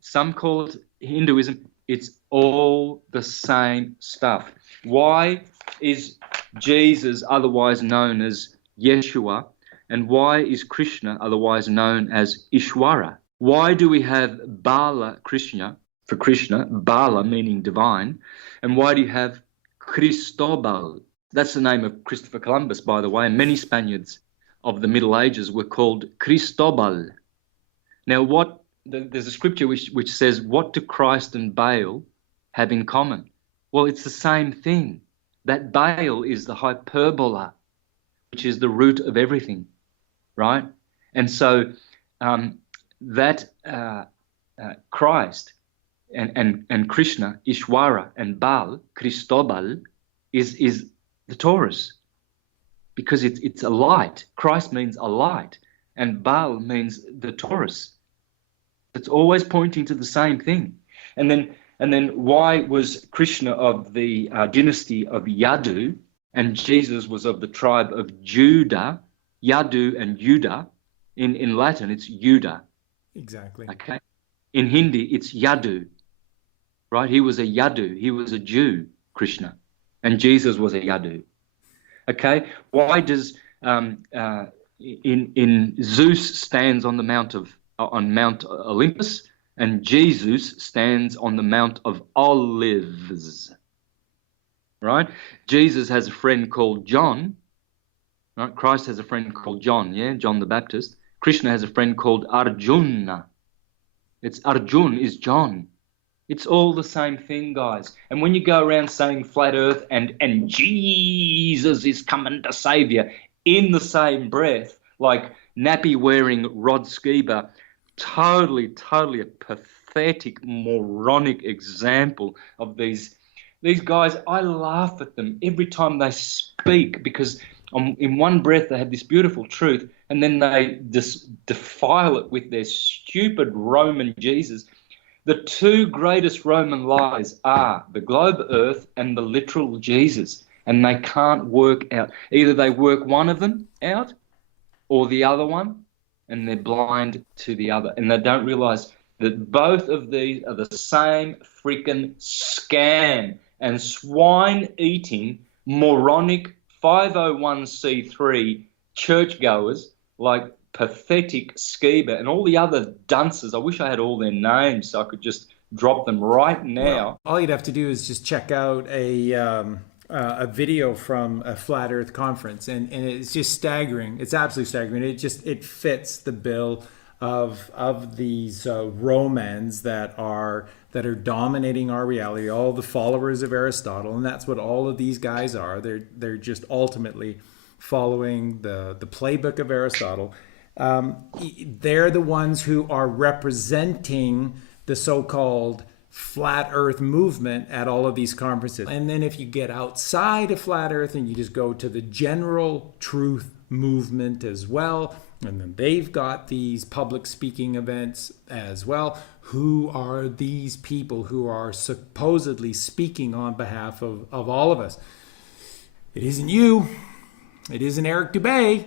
some call it Hinduism. It's all the same stuff. Why is Jesus otherwise known as Yeshua, and why is Krishna otherwise known as Ishwara? Why do we have Bala Krishna for Krishna, Bala meaning divine, and why do you have Cristobal? That's the name of Christopher Columbus, by the way, and many Spaniards of the Middle Ages were called Cristobal. Now, there's a scripture which says, what do Christ and Baal have in common? Well, it's the same thing. That Baal is the hyperbola, which is the root of everything, right? And so Christ and Krishna, Ishwara, and Baal, Cristobal, is the Taurus, because it's a light. Christ means a light, and Baal means the Taurus. It's always pointing to the same thing. And then why was Krishna of the dynasty of Yadu, and Jesus was of the tribe of Judah? Yadu and Judah. In Latin, it's Judah. Exactly. Okay. In Hindi, it's Yadu. Right? He was a Yadu. He was a Jew, Krishna, and Jesus was a Yadu. Okay. Why does in Zeus stands on the Mount Olympus, and Jesus stands on the Mount of Olives. Right? Jesus has a friend called John. Right? Christ has a friend called John, yeah, John the Baptist. Krishna has a friend called Arjuna. It's Arjun is John. It's all the same thing, guys. And when you go around saying flat earth and Jesus is coming to save you in the same breath, like nappy wearing Rod Skiba, totally a pathetic, moronic example of these guys. I laugh at them every time they speak because in one breath they have this beautiful truth and then they just defile it with their stupid Roman Jesus. The two greatest Roman lies are the globe earth and the literal Jesus, and they can't work out. Either they work one of them out or the other one, and they're blind to the other. And they don't realize that both of these are the same freaking scam and swine-eating, moronic 501c3 churchgoers like pathetic Skiba and all the other dunces. I wish I had all their names so I could just drop them right now. Well, all you'd have to do is just check out a video from a flat Earth conference, and it's just staggering. It's absolutely staggering. It fits the bill of these Romans that are dominating our reality. All the followers of Aristotle, and that's what all of these guys are. They're just ultimately following the playbook of Aristotle. They're the ones who are representing the so-called flat earth movement at all of these conferences. And then if you get outside of flat earth and you just go to the general truth movement as well, and then they've got these public speaking events as well. Who are these people who are supposedly speaking on behalf of all of us? It isn't you. It isn't Eric Dubay.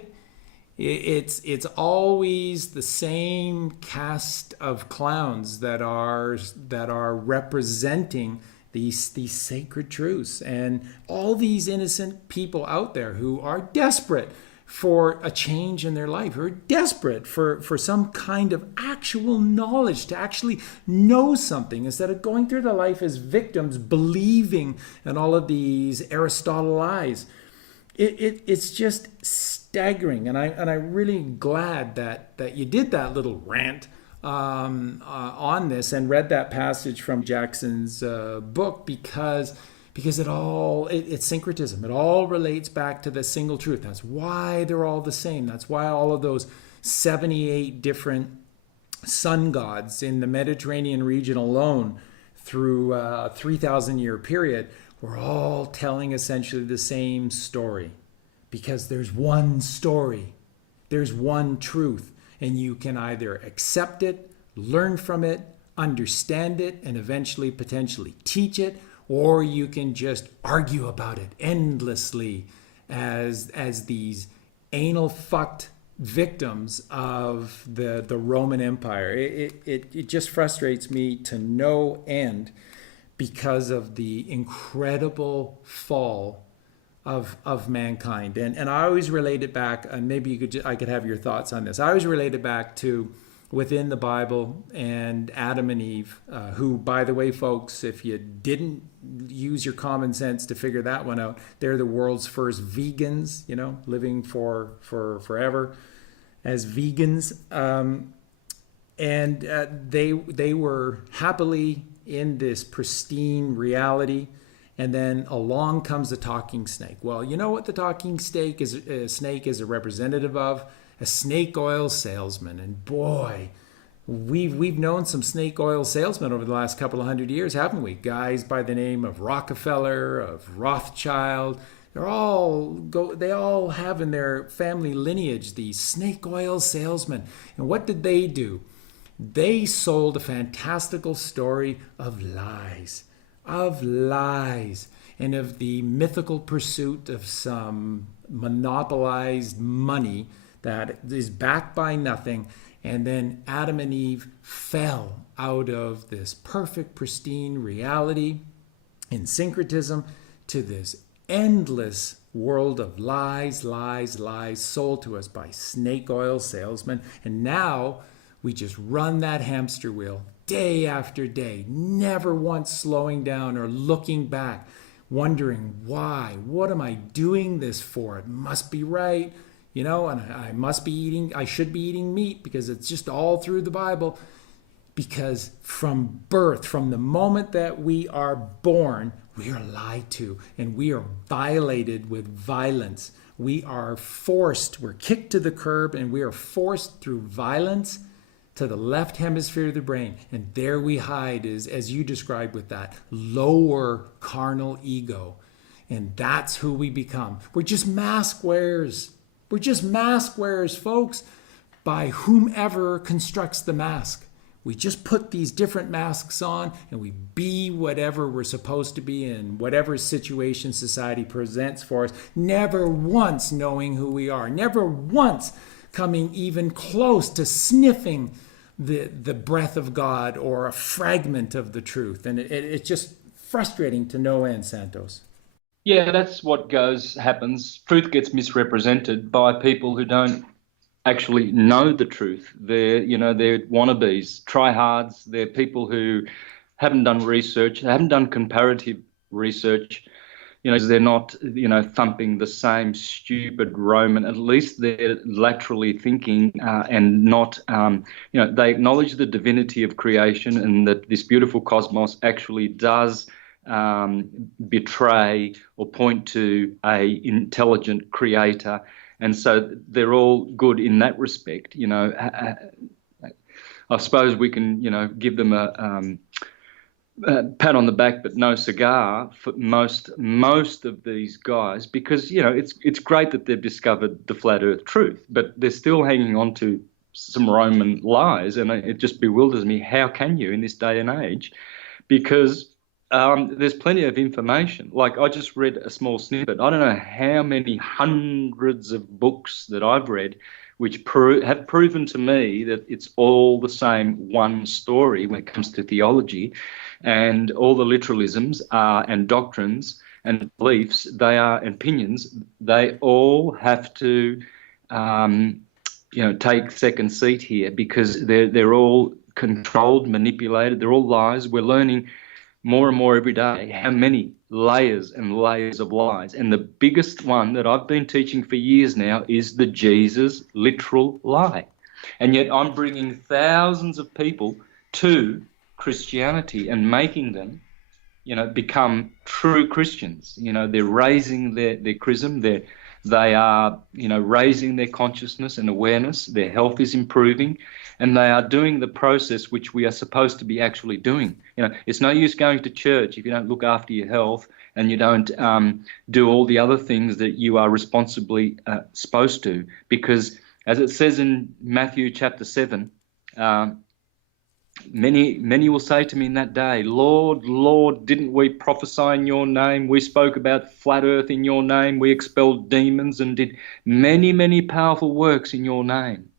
It's always the same cast of clowns that are representing these sacred truths, and all these innocent people out there who are desperate for a change in their life, who are desperate for some kind of actual knowledge, to actually know something, instead of going through their life as victims, believing in all of these Aristotle lies. It's just staggering, and I'm really glad that you did that little rant on this and read that passage from Jackson's book, because it's syncretism. It all relates back to the single truth. That's why they're all the same. That's why all of those 78 different sun gods in the Mediterranean region alone, through a 3,000 year period, we're all telling essentially the same story, because there's one story, there's one truth, and you can either accept it, learn from it, understand it, and eventually potentially teach it, or you can just argue about it endlessly as these anal fucked victims of the Roman Empire. It just frustrates me to no end, because of the incredible fall of mankind. And I always relate it back, and maybe I could have your thoughts on this. I always relate it back to within the Bible and Adam and Eve, who, by the way, folks, if you didn't use your common sense to figure that one out, they're the world's first vegans, living for forever as vegans. And they were happily in this pristine reality, and then along comes the talking snake. Well, you know what the talking snake is a representative of? A snake oil salesman. And boy, we've known some snake oil salesmen over the last couple of hundred years, haven't we? Guys by the name of Rockefeller, of Rothschild. They all have in their family lineage these snake oil salesmen. And what did they do? They sold a fantastical story of lies, and of the mythical pursuit of some monopolized money that is backed by nothing. And then Adam and Eve fell out of this perfect, pristine reality in syncretism to this endless world of lies, lies, lies sold to us by snake oil salesmen. And now we just run that hamster wheel day after day, never once slowing down or looking back, wondering why. What am I doing this for? It must be right. And I should be eating meat because it's just all through the Bible. Because from birth, from the moment that we are born, we are lied to and we are violated with violence. We are forced, we're kicked to the curb, and we are forced through violence to the left hemisphere of the brain. And there we hide, as you described, with that lower carnal ego. And that's who we become. We're just mask wearers. We're just mask wearers, folks, by whomever constructs the mask. We just put these different masks on and we be whatever we're supposed to be in whatever situation society presents for us, never once knowing who we are, never once coming even close to sniffing the breath of God or a fragment of the truth. And it's just frustrating to no end, Santos. Yeah, that's what happens. Truth gets misrepresented by people who don't actually know the truth. They're wannabes, tryhards. They're people who haven't done research, haven't done comparative research. They're not, thumping the same stupid Roman. At least they're laterally thinking and not, they acknowledge the divinity of creation and that this beautiful cosmos actually does betray or point to a intelligent creator. And so they're all good in that respect. I suppose we can, give them a pat on the back, but no cigar for most of these guys, because it's great that they've discovered the flat Earth truth, but they're still hanging on to some Roman lies, and it just bewilders me. How can you in this day and age? Because there's plenty of information. Like I just read a small snippet. I don't know how many hundreds of books that I've read which have proven to me that it's all the same one story when it comes to theology, and all the literalisms and doctrines and beliefs, they are opinions. They all have to, take second seat here because they're all controlled, manipulated. They're all lies. We're learning more and more every day how many layers and layers of lies. And the biggest one that I've been teaching for years now is the Jesus literal lie. And yet I'm bringing thousands of people to Christianity and making them, become true Christians. They're raising their chrism, they are, raising their consciousness and awareness. Their health is improving, and they are doing the process which we are supposed to be actually doing. It's no use going to church if you don't look after your health and you don't do all the other things that you are responsibly supposed to. Because as it says in Matthew chapter 7, Many will say to me in that day, Lord, Lord, didn't we prophesy in your name? We spoke about flat earth in your name. We expelled demons and did many, many powerful works in your name.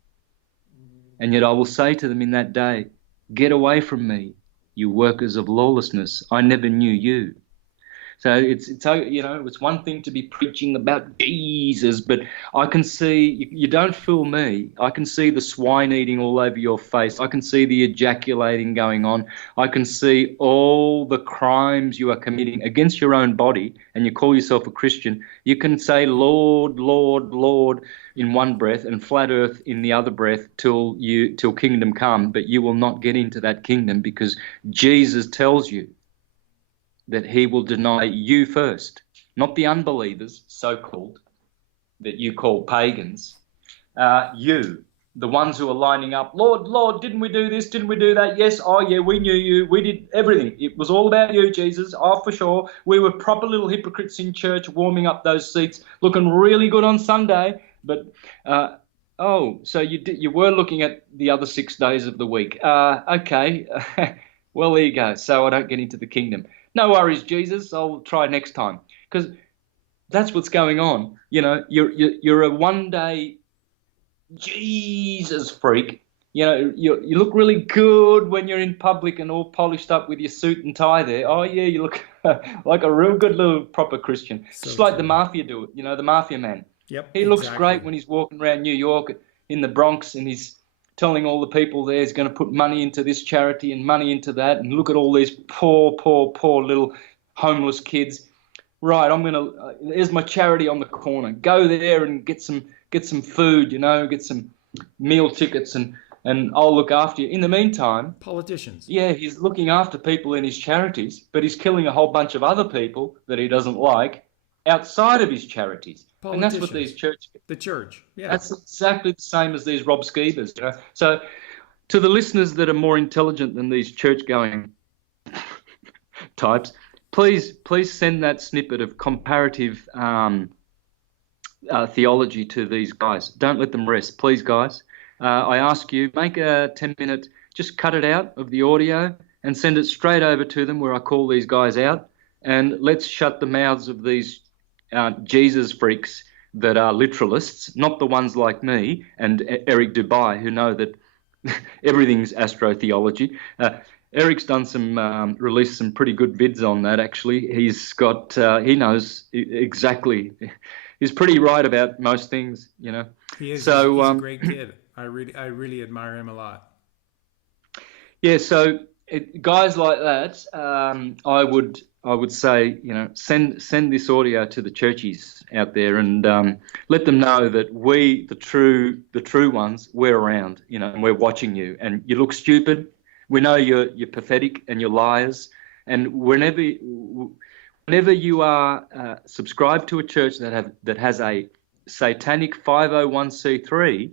And yet I will say to them in that day, get away from me, you workers of lawlessness. I never knew you. So it's one thing to be preaching about Jesus, but I can see, you don't fool me. I can see the swine eating all over your face. I can see the ejaculating going on. I can see all the crimes you are committing against your own body, and you call yourself a Christian. You can say, Lord, Lord, Lord, in one breath and flat earth in the other breath till kingdom come, but you will not get into that kingdom because Jesus tells you that he will deny you first, not the unbelievers, so-called, that you call pagans. You, the ones who are lining up, Lord, Lord, didn't we do this? Didn't we do that? Yes, oh yeah, we knew you. We did everything. It was all about you, Jesus. Oh, for sure. We were proper little hypocrites in church, warming up those seats, looking really good on Sunday. But, so you were looking at the other 6 days of the week. Okay. Well, there you go. So I don't get into the kingdom. No worries, Jesus. I'll try next time. Because that's what's going on. You're a one-day Jesus freak, You know, you look really good when you're in public and all polished up with your suit and tie there. Oh yeah, you look like a real good little proper Christian. So Just like the true. mafia do it, you know, the mafia man. Yep, He looks exactly. great when he's walking around New York in the Bronx and he's telling all the people there he's going to put money into this charity and money into that, and look at all these poor little homeless kids. Right, there's my charity on the corner. Go there and get some food, you know, get some meal tickets, and I'll look after you. In the meantime, Politicians. yeah, he's looking after people in his charities, but he's killing a whole bunch of other people that he doesn't like outside of his charities. And that's what these Politicians. church The church. Yeah. that's exactly the same as these Rob Skeevers, you know. So to the listeners that are more intelligent than these church-going types, please send that snippet of comparative theology to these guys. Don't let them rest, please, guys. I ask you, make a 10-minute, just cut it out of the audio and send it straight over to them where I call these guys out, and let's shut the mouths of these Jesus freaks that are literalists, not the ones like me and Eric Dubai who know that everything's astrotheology. Eric's done released some pretty good vids on that, actually. He knows exactly. He's pretty right about most things, you know. He is. So, He's a great kid. I really admire him a lot. yeah, so guys like that, I would say, you know, send this audio to the churchies out there and let them know that we, the true ones, we're around, you know, and we're watching you. And you look stupid. We know you're pathetic and you're liars. And whenever you are subscribed to a church that has a satanic 501c3,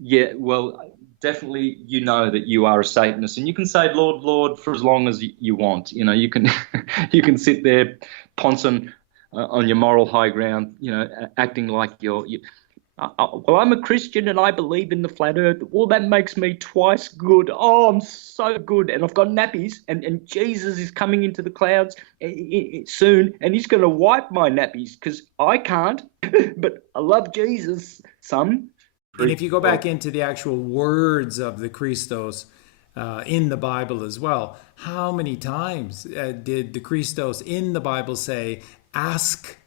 yeah, well, definitely you know that you are a Satanist, and you can say Lord, Lord for as long as you want. You know, you can you can sit there poncing on your moral high ground, you know, acting like well, I'm a Christian and I believe in the flat earth. Well, that makes me twice good. Oh, I'm so good. And I've got nappies, and Jesus is coming into the clouds soon, and he's going to wipe my nappies because I can't. But I love Jesus, son. And if you go back into the actual words of the Christos in the Bible as well, how many times did the Christos in the Bible say, "Ask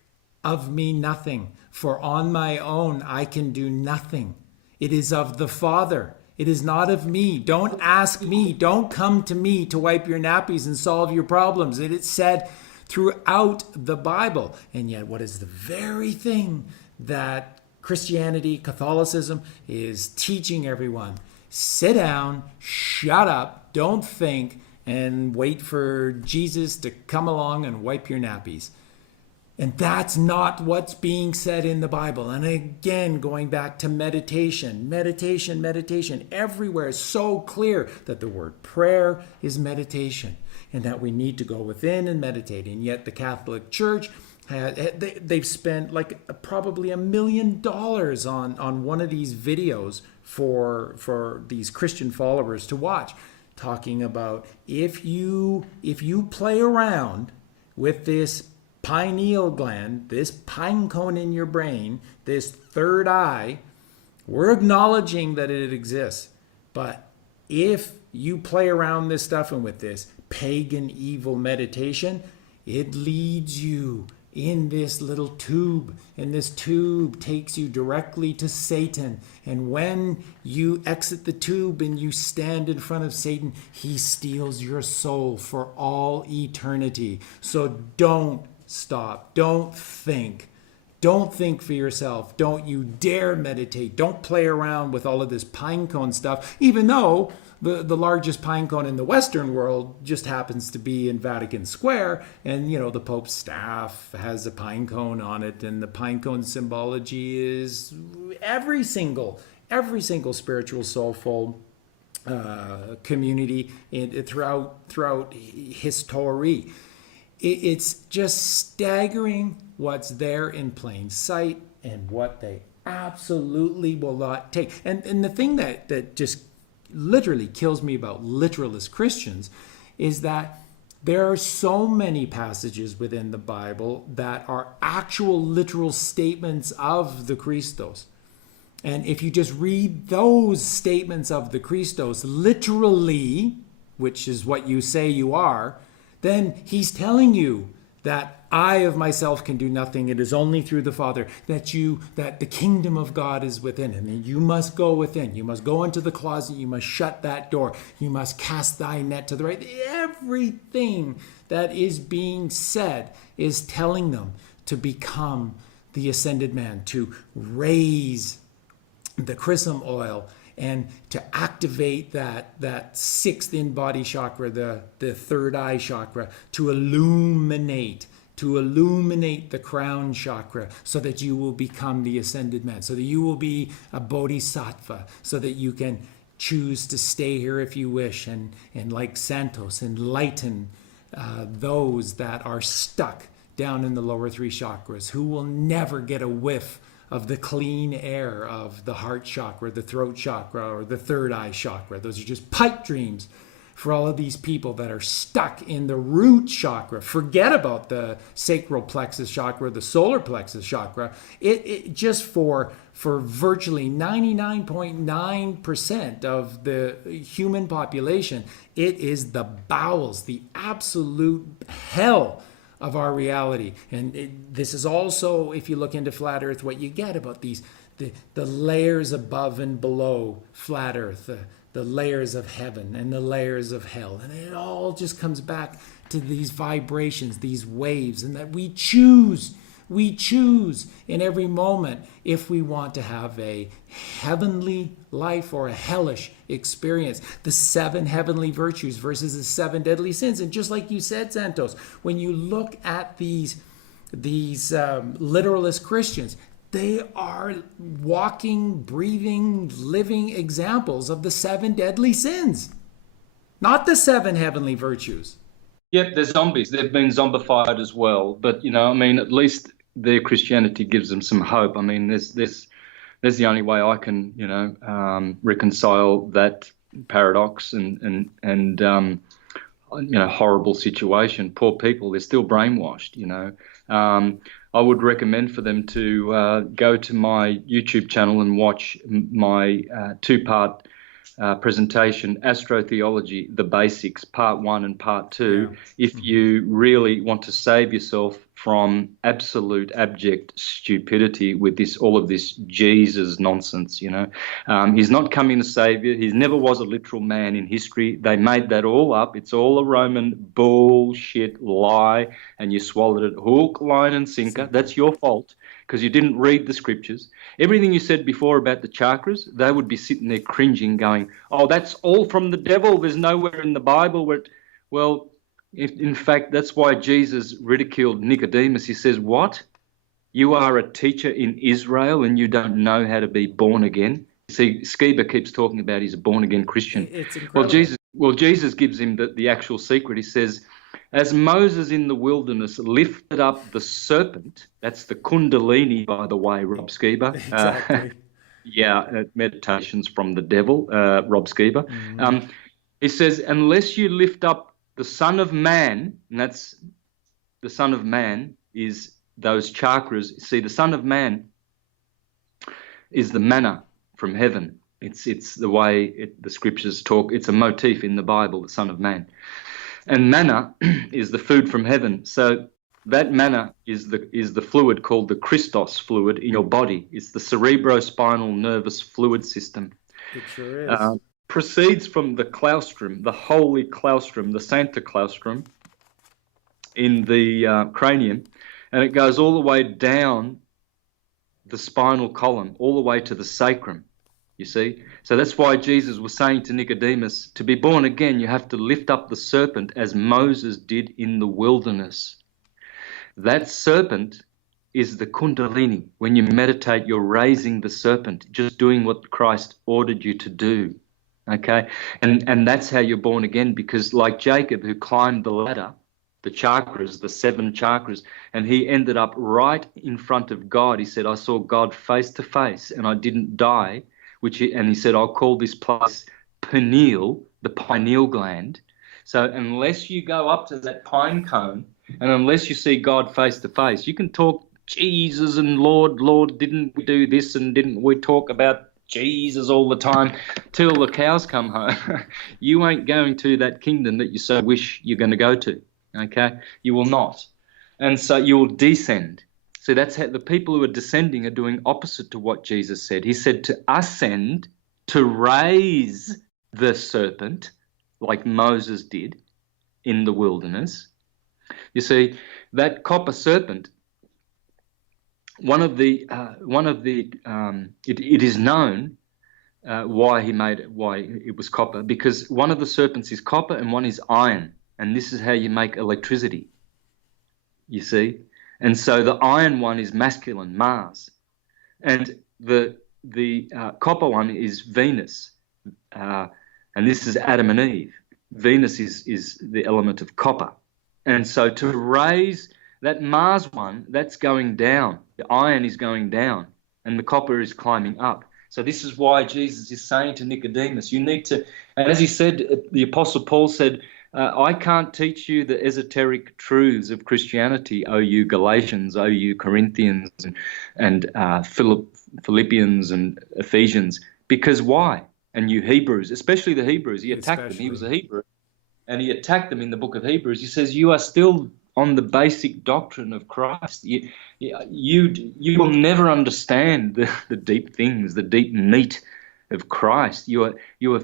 of me nothing, for on my own I can do nothing. It is of the Father. It is not of me. Don't ask me. Don't come to me to wipe your nappies and solve your problems." It is said throughout the Bible. And yet, what is the very thing that Christianity, Catholicism is teaching everyone? Sit down, shut up, don't think, and wait for Jesus to come along and wipe your nappies. And that's not what's being said in the Bible. And again, going back to meditation, everywhere is so clear that the word prayer is meditation and that we need to go within and meditate. And yet the Catholic Church, they've spent like probably $1 million on one of these videos for these Christian followers to watch, talking about if you play around with this pineal gland, this pine cone in your brain, this third eye, we're acknowledging that it exists. But if you play around this stuff and with this pagan evil meditation, it leads you in this little tube, and this tube takes you directly to Satan. And when you exit the tube and you stand in front of Satan, he steals your soul for all eternity. So don't stop. Don't think. Don't think for yourself. Don't you dare meditate. Don't play around with all of this pine cone stuff, even though the largest pine cone in the Western world just happens to be in Vatican Square, and you know the Pope's staff has a pine cone on it, and the pine cone symbology is every single spiritual soulful community throughout history. It's just staggering what's there in plain sight and what they absolutely will not take. And the thing that just literally kills me about literalist Christians is that there are so many passages within the Bible that are actual literal statements of the Christos. And if you just read those statements of the Christos literally, which is what you say you are, then he's telling you that I of myself can do nothing. It is only through the Father that the kingdom of God is within him. And you must go within. You must go into the closet. You must shut that door. You must cast thy net to the right. Everything that is being said is telling them to become the ascended man, to raise the chrism oil and to activate that sixth in-body chakra, the third eye chakra, to illuminate the crown chakra, so that you will become the ascended man, so that you will be a bodhisattva, so that you can choose to stay here if you wish, and like Santos, enlighten those that are stuck down in the lower three chakras, who will never get a whiff of the clean air of the heart chakra, the throat chakra, or the third eye chakra. Those are just pipe dreams for all of these people that are stuck in the root chakra. Forget about the sacral plexus chakra, the solar plexus chakra. It just for virtually 99.9% of the human population, it is the bowels, the absolute hell of our reality. And this is also, if you look into flat earth, what you get about the layers above and below flat earth, the layers of heaven and the layers of hell. And it all just comes back to these vibrations, these waves, and that we choose in every moment if we want to have a heavenly life or a hellish experience. The 7 heavenly virtues versus the 7 deadly sins. And just like you said, Santos, when you look at these literalist Christians, they are walking, breathing, living examples of the 7 deadly sins, not the 7 heavenly virtues. Yep, they're zombies. They've been zombified as well. But, I mean, at least their Christianity gives them some hope. I mean, there's the only way I can, reconcile that paradox and horrible situation. Poor people, they're still brainwashed, I would recommend for them to go to my YouTube channel and watch my 2-part presentation, Astrotheology, the Basics, Part 1 and Part 2, if you really want to save yourself from absolute abject stupidity with all of this Jesus nonsense. He's not coming to save you. He never was a literal man in history. They made that all up. It's all a Roman bullshit lie, and you swallowed it hook, line, and sinker. That's your fault, because you didn't read the scriptures. Everything you said before about the chakras, they would be sitting there cringing, going, "Oh, that's all from the devil. There's nowhere in the Bible where." Well, in fact, that's why Jesus ridiculed Nicodemus. He says, "What? You are a teacher in Israel and you don't know how to be born again?" See, Skiba keeps talking about he's a born-again Christian. It's incredible. Jesus gives him the actual secret. He says, as Moses in the wilderness lifted up the serpent, that's the Kundalini, by the way, Rob Skiba. Exactly. Meditations from the devil, Rob Skiba. Mm-hmm. He says, unless you lift up the Son of Man, and that's the Son of Man is those chakras. See, the Son of Man is the manna from heaven. It's the way the scriptures talk. It's a motif in the Bible, the Son of Man. And manna is the food from heaven. So that manna is the fluid called the Christos fluid in your body. It's the cerebrospinal nervous fluid system. It sure is. Proceeds from the claustrum, the holy claustrum, the Sancta claustrum in the cranium, and it goes all the way down the spinal column, all the way to the sacrum, you see. So that's why Jesus was saying to Nicodemus, to be born again, you have to lift up the serpent as Moses did in the wilderness. That serpent is the Kundalini. When you meditate, you're raising the serpent, just doing what Christ ordered you to do. Okay, and that's how you're born again, because like Jacob, who climbed the ladder, the chakras, the 7 chakras, and he ended up right in front of God. He said, I saw God face to face and I didn't die, and he said, I'll call this place pineal, the pineal gland. So unless you go up to that pine cone and unless you see God face to face, you can talk Jesus and Lord, Lord, didn't we do this and didn't we talk about Jesus all the time till the cows come home? You ain't going to that kingdom that you so wish you're going to go to, okay? You will not. And so you will descend. So that's how the people who are descending are doing opposite to what Jesus said. He said to ascend, to raise the serpent, like Moses did in the wilderness. You see, that copper serpent, it is known why it was copper, because one of the serpents is copper and one is iron, and this is how you make electricity, you see. And so the iron one is masculine, Mars, and the copper one is Venus, and this is Adam and Eve. Venus is the element of copper, and so to raise that Mars one, that's going down. The iron is going down, and the copper is climbing up. So this is why Jesus is saying to Nicodemus, you need to, and as he said, the Apostle Paul said, I can't teach you the esoteric truths of Christianity, O you Galatians, O you Corinthians, and Philippians and Ephesians, because why? And you Hebrews, especially the Hebrews, he attacked them. He was a Hebrew, and he attacked them in the book of Hebrews. He says, you are still on the basic doctrine of Christ. You will never understand the deep things, the deep meat of Christ. You are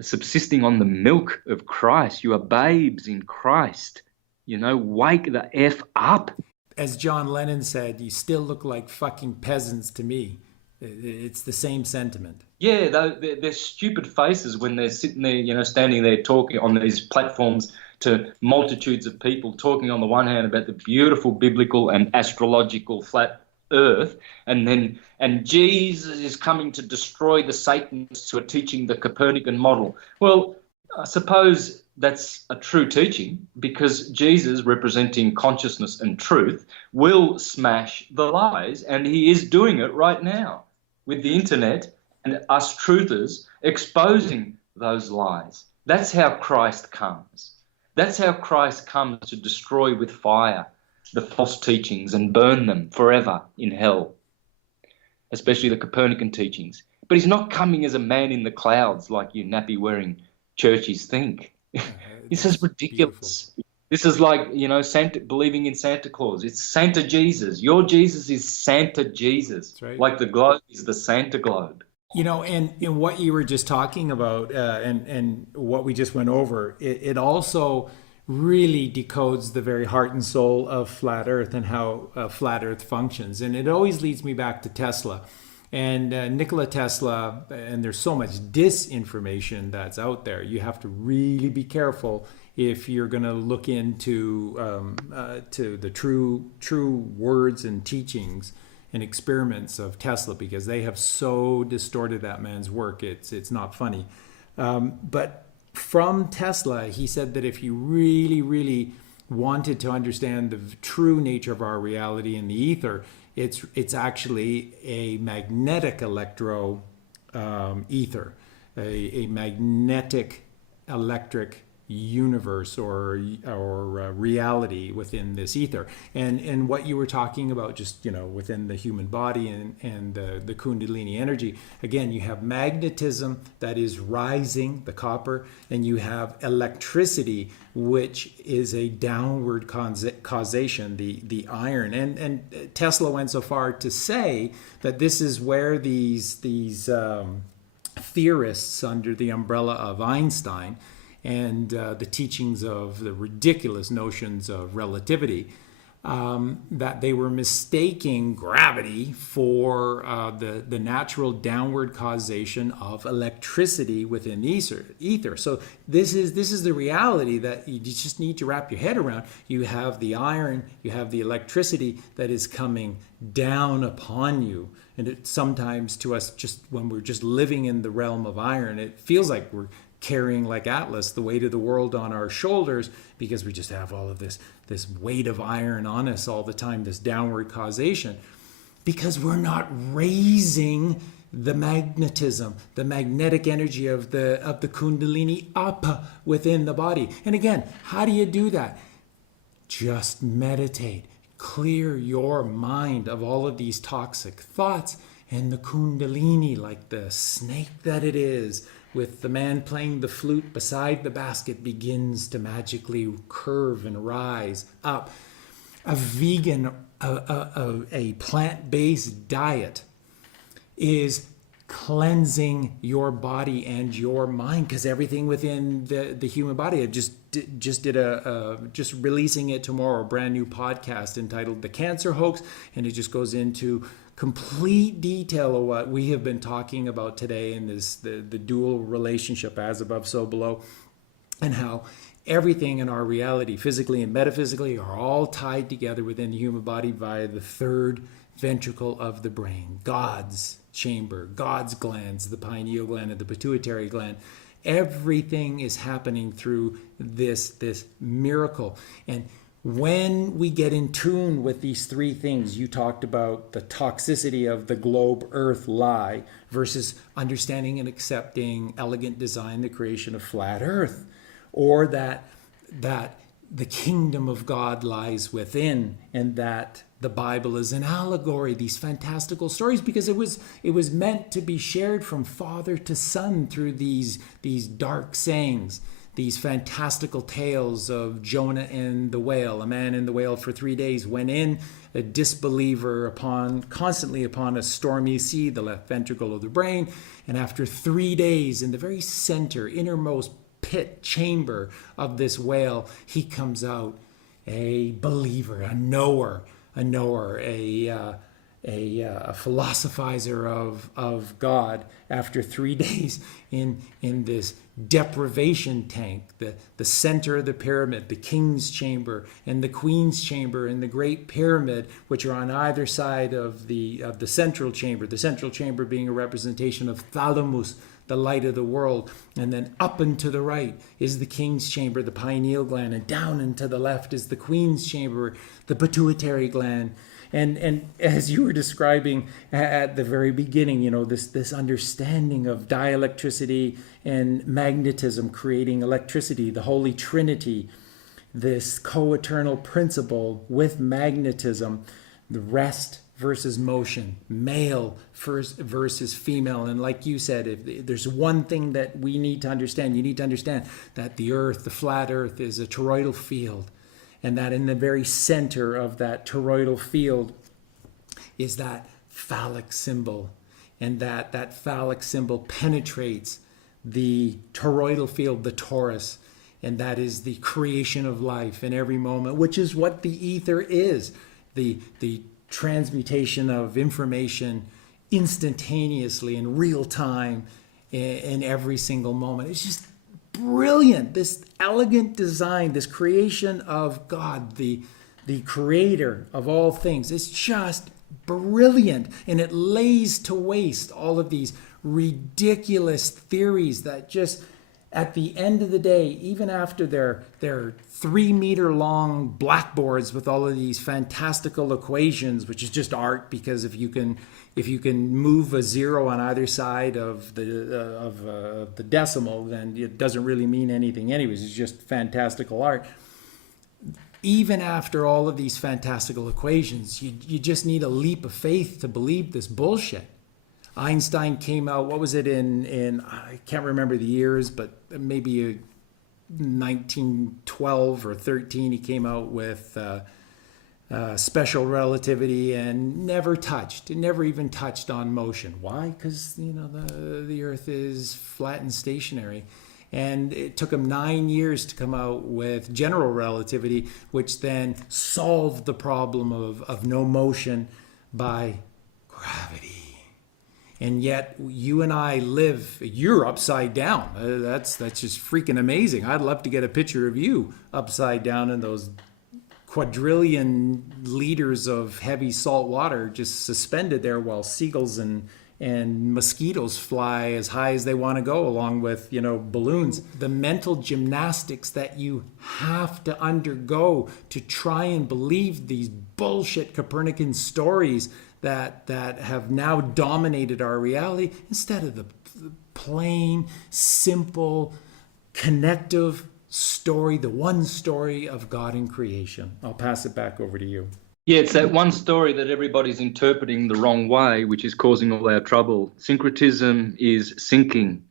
subsisting on the milk of Christ. You are babes in Christ. Wake the F up. As John Lennon said, you still look like fucking peasants to me. It's the same sentiment. Yeah, they're stupid faces when they're sitting there, standing there talking on these platforms to multitudes of people, talking on the one hand about the beautiful biblical and astrological flat earth, and Jesus is coming to destroy the Satanists who are teaching the Copernican model. Well, I suppose that's a true teaching, because Jesus, representing consciousness and truth, will smash the lies, and he is doing it right now with the internet and us truthers exposing those lies. That's how Christ comes. That's how Christ comes to destroy with fire the false teachings and burn them forever in hell, especially the Copernican teachings. But he's not coming as a man in the clouds like you nappy-wearing churchies think. This is ridiculous. Beautiful. This is like, Santa, believing in Santa Claus. It's Santa Jesus. Your Jesus is Santa Jesus. That's right. Like the globe is the Santa globe. And in what you were just talking about and what we just went over, it also really decodes the very heart and soul of flat earth and how flat earth functions. And it always leads me back to Tesla and Nikola Tesla. And there's so much disinformation that's out there. You have to really be careful if you're going to look into to the true words and teachings and experiments of Tesla, because they have so distorted that man's work. It's not funny. But from Tesla, he said that if you really, really wanted to understand the true nature of our reality in the ether, it's actually a magnetic electro ether, a magnetic electric universe or reality within this ether, and what you were talking about, just within the human body and the Kundalini energy. Again, you have magnetism that is rising, the copper, and you have electricity, which is a downward causation, the iron. And Tesla went so far to say that this is where these theorists under the umbrella of Einstein and the teachings of the ridiculous notions of relativity, that they were mistaking gravity for the natural downward causation of electricity within ether. So this is the reality that you just need to wrap your head around. You have the iron, you have the electricity that is coming down upon you. And it sometimes to us, just when we're just living in the realm of iron, it feels like we're carrying, like Atlas, the weight of the world on our shoulders, because we just have all of this weight of iron on us all the time, this downward causation, because we're not raising the magnetism, the magnetic energy of the Kundalini up within the body. And again, how do you do that? Just meditate. clear your mind of all of these toxic thoughts, and the kundalini, like the snake that it is, with the man playing the flute beside the basket, begins to magically curve and rise up. A vegan, a plant-based diet is cleansing your body and your mind, because everything within the human body, I just releasing it tomorrow, a brand new podcast entitled The Cancer Hoax, and it just goes into complete detail of what we have been talking about today in this the dual relationship, as above so below, and how everything in our reality, physically and metaphysically, are all tied together within the human body via the third ventricle of the brain, God's chamber, God's glands, the pineal gland and the pituitary gland. Everything is happening through this miracle. And when we get in tune with these three things, you talked about the toxicity of the globe earth lie versus understanding and accepting elegant design, the creation of flat earth, or that the kingdom of God lies within, and that the Bible is an allegory, these fantastical stories, because it was meant to be shared from father to son through these dark sayings, these fantastical tales of Jonah and the whale. A man in the whale for 3 days went in, a disbeliever constantly upon a stormy sea, the left ventricle of the brain, and after 3 days in the very center, innermost pit chamber of this whale, he comes out a believer, a knower, a philosophizer of God after 3 days in this deprivation tank, the center of the pyramid, the king's chamber and the queen's chamber and the great pyramid, which are on either side of the central chamber being a representation of Thalamus, the light of the world. And then up and to the right is the king's chamber, the pineal gland, and down and to the left is the queen's chamber, the pituitary gland. And as you were describing at the very beginning, this understanding of dielectricity and magnetism creating electricity, the Holy Trinity, this co-eternal principle with magnetism, the rest versus motion, male versus female. And like you said, if there's one thing that we need to understand, you need to understand that the earth, the flat earth, is a toroidal field. And that in the very center of that toroidal field is that phallic symbol. And that phallic symbol penetrates the toroidal field, the torus. And that is the creation of life in every moment, which is what the ether is. The transmutation of information instantaneously in real time in every single moment. It's just brilliant, this elegant design, this creation of God, the creator of all things. It's just brilliant, and it lays to waste all of these ridiculous theories that just, at the end of the day, even after their 3-meter long blackboards with all of these fantastical equations, which is just art, because if you can move a zero on either side of the decimal, then it doesn't really mean anything anyways. It's just fantastical art. Even after all of these fantastical equations, you just need a leap of faith to believe this bullshit. Einstein came out, what was it, in I can't remember the years, but maybe 1912 or 13, he came out with special relativity, and never even touched on motion. Why? Because the earth is flat and stationary. And it took him 9 years to come out with general relativity, which then solved the problem of no motion by gravity. And yet you and I you're upside down. That's just freaking amazing. I'd love to get a picture of you upside down in those quadrillion liters of heavy salt water just suspended there while seagulls and mosquitoes fly as high as they want to go, along with, balloons. The mental gymnastics that you have to undergo to try and believe these bullshit Copernican stories that have now dominated our reality, instead of the plain, simple, connective story, the one story of God in creation. I'll pass it back over to you. Yeah, it's that one story that everybody's interpreting the wrong way, which is causing all our trouble. Syncretism is sinking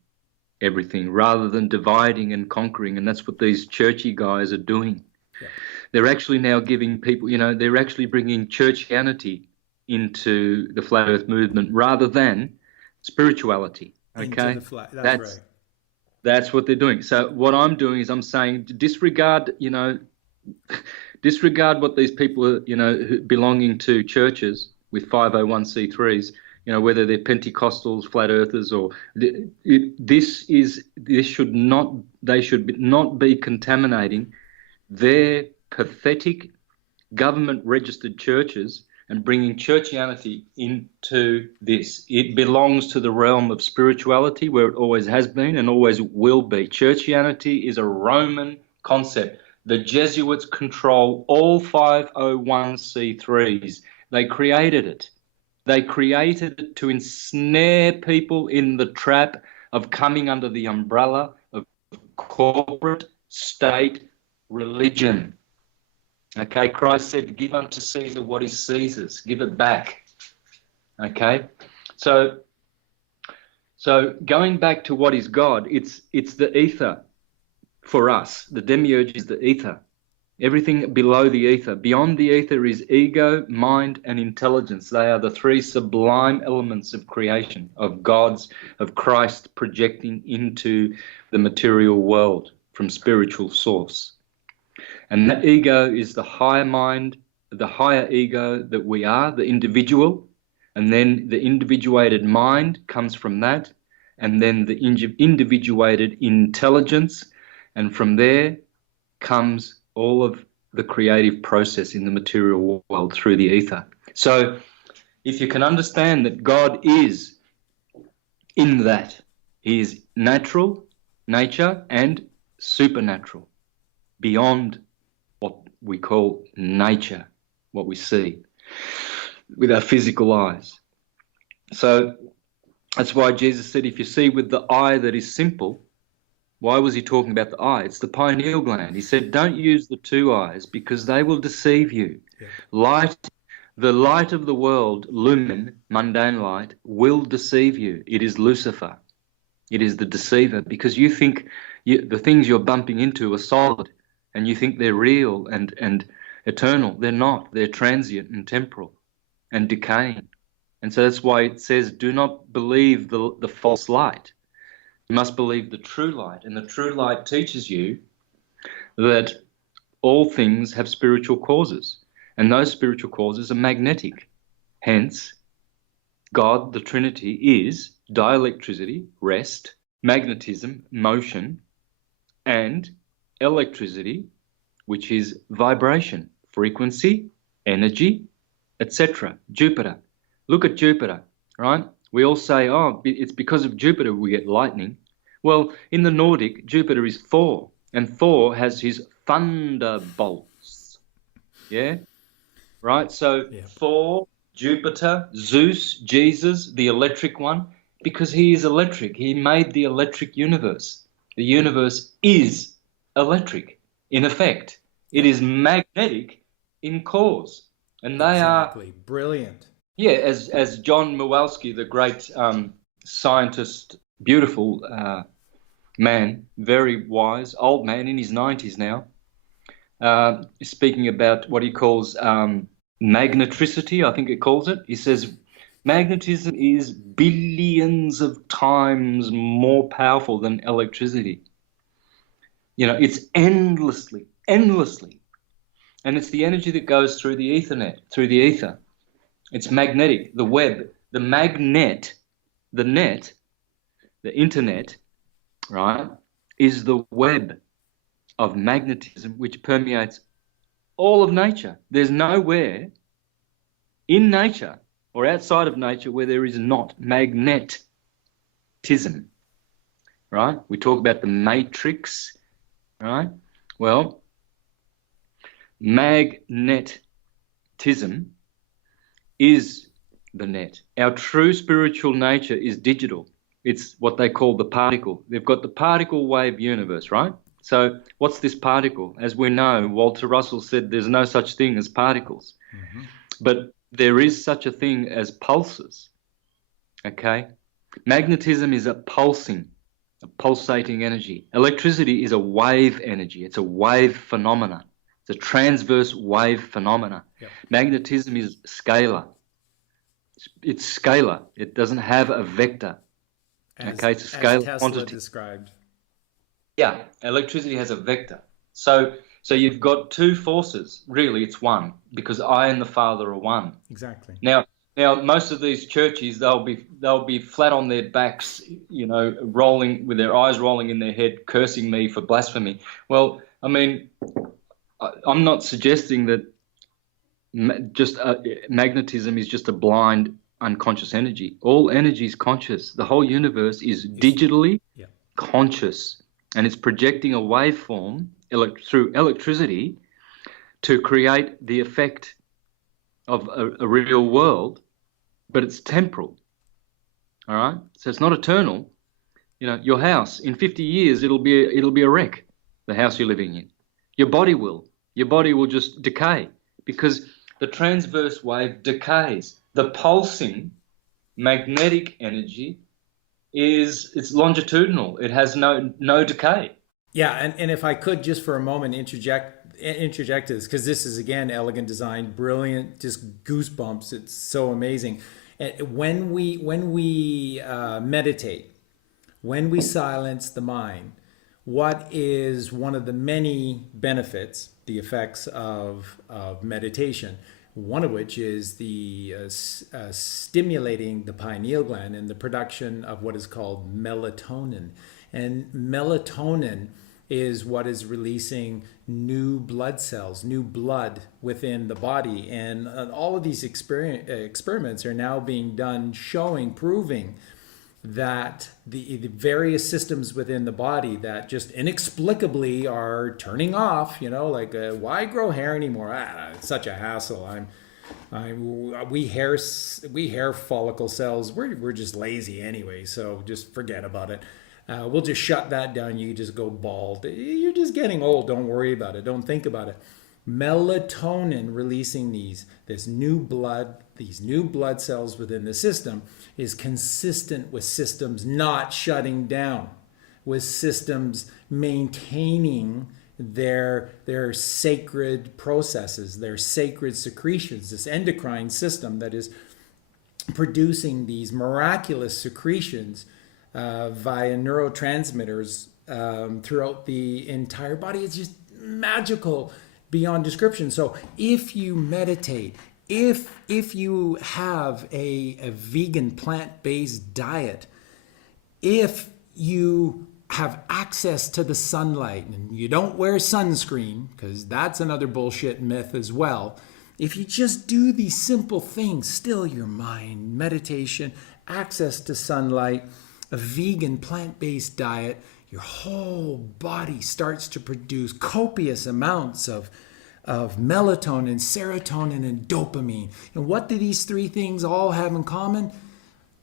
everything rather than dividing and conquering, and that's what these churchy guys are doing. Yeah. They're actually now giving people, they're actually bringing churchianity into the flat earth movement rather than spirituality. Into Okay? the flat. That's That's right. that's what they're doing. So what I'm doing is I'm saying disregard, disregard what these people are, belonging to churches with 501c3s, whether they're Pentecostals, flat earthers, or this should not, they should not be contaminating their pathetic government registered churches and bringing churchianity into this. It belongs to the realm of spirituality, where it always has been and always will be. Churchianity is a Roman concept. The Jesuits control all 501c3s. They created it. They created it to ensnare people in the trap of coming under the umbrella of corporate state religion. Okay, Christ said, give unto Caesar what is Caesar's, give it back. Okay, so going back to what is God, it's the ether for us. The demiurge is the ether. Everything below the ether. Beyond the ether is ego, mind, and intelligence. They are the three sublime elements of creation, of Christ projecting into the material world from spiritual source. And that ego is the higher mind, the higher ego that we are, the individual. And then the individuated mind comes from that. And then the individuated intelligence. And from there comes all of the creative process in the material world through the ether. So if you can understand that God is in that, he is natural, nature, and supernatural, beyond what we call nature, what we see with our physical eyes. So that's why Jesus said, if you see with the eye that is simple, why was he talking about the eye? It's the pineal gland. He said, don't use the two eyes because they will deceive you. Yeah. The light of the world, lumen, mundane light, will deceive you. It is Lucifer. It is the deceiver, because you think the things you're bumping into are solid and you think they're real and eternal. They're not. They're transient and temporal and decaying. And so that's why it says, do not believe the false light. You must believe the true light. And the true light teaches you that all things have spiritual causes. And those spiritual causes are magnetic. Hence, God, the Trinity, is dielectricity, rest, magnetism, motion, and electricity, which is vibration, frequency, energy, etc. Jupiter. Look at Jupiter, right? We all say, oh, it's because of Jupiter we get lightning. Well, in the Nordic, Jupiter is Thor, and Thor has his thunderbolts. Yeah? Right? So yeah. Thor, Jupiter, Zeus, Jesus, the electric one, because he is electric. He made the electric universe. The universe is electric, in effect. It is magnetic in cause. And they exactly. Brilliant. Yeah, as John Mowalski, the great scientist, beautiful man, very wise, old man in his 90s now, speaking about what he calls magnetricity, I think it calls it. He says, magnetism is billions of times more powerful than electricity. It's endlessly. And it's the energy that goes through the ether. It's magnetic, the web, the magnet, the net, the internet, right, is the web of magnetism which permeates all of nature. There's nowhere in nature or outside of nature where there is not magnetism, right? We talk about the matrix, right? Well, magnetism is the net. Our true spiritual nature is digital. It's what they call the particle. They've got the particle wave universe, right? So what's this particle? As we know, Walter Russell said there's no such thing as particles, but there is such a thing as pulses. Okay? Magnetism is a pulsating energy. Electricity is a wave energy. It's a wave phenomena. It's a transverse wave phenomena. Yep. Magnetism is scalar. It's scalar. It doesn't have a vector. Okay, it's a scalar as Tesla quantity. described. Yeah, electricity has a vector. So you've got two forces. Really, it's one, because I and the Father are one. Exactly. Now, most of these churches, they'll be flat on their backs, rolling with their eyes rolling in their head, cursing me for blasphemy. Well, I mean, I'm not suggesting that magnetism is just a blind, unconscious energy. All energy is conscious. The whole universe is digitally conscious, and it's projecting a waveform through electricity to create the effect of a real world, but it's temporal. All right, so it's not eternal. Your house in 50 years it'll be a wreck. The house you're living in, your body will just decay, because the transverse wave decays. The pulsing magnetic energy it's longitudinal. It has no decay. Yeah, and if I could just for a moment interject this, because this is again elegant design, brilliant, just goosebumps. It's so amazing. When we meditate, when we silence the mind, what is one of the many benefits, the effects of meditation? One of which is the stimulating the pineal gland and the production of what is called melatonin. And melatonin is what is releasing new blood cells, new blood within the body. And all of these experiments are now being done proving that the various systems within the body that just inexplicably are turning off, why grow hair anymore? It's such a hassle. We hair follicle cells, we're just lazy anyway, so just forget about it. We'll just shut that down. You just go bald. You're just getting old. Don't worry about it. Don't think about it. Melatonin releasing these new blood cells within the system is consistent with systems not shutting down, with systems maintaining their sacred processes, their sacred secretions, this endocrine system that is producing these miraculous secretions via neurotransmitters throughout the entire body. It's just magical beyond description. So if you meditate, if you have a vegan plant-based diet, if you have access to the sunlight and you don't wear sunscreen, because that's another bullshit myth as well, if you just do these simple things, still your mind, meditation, access to sunlight, a vegan plant-based diet, your whole body starts to produce copious amounts of melatonin, serotonin, and dopamine. And what do these three things all have in common?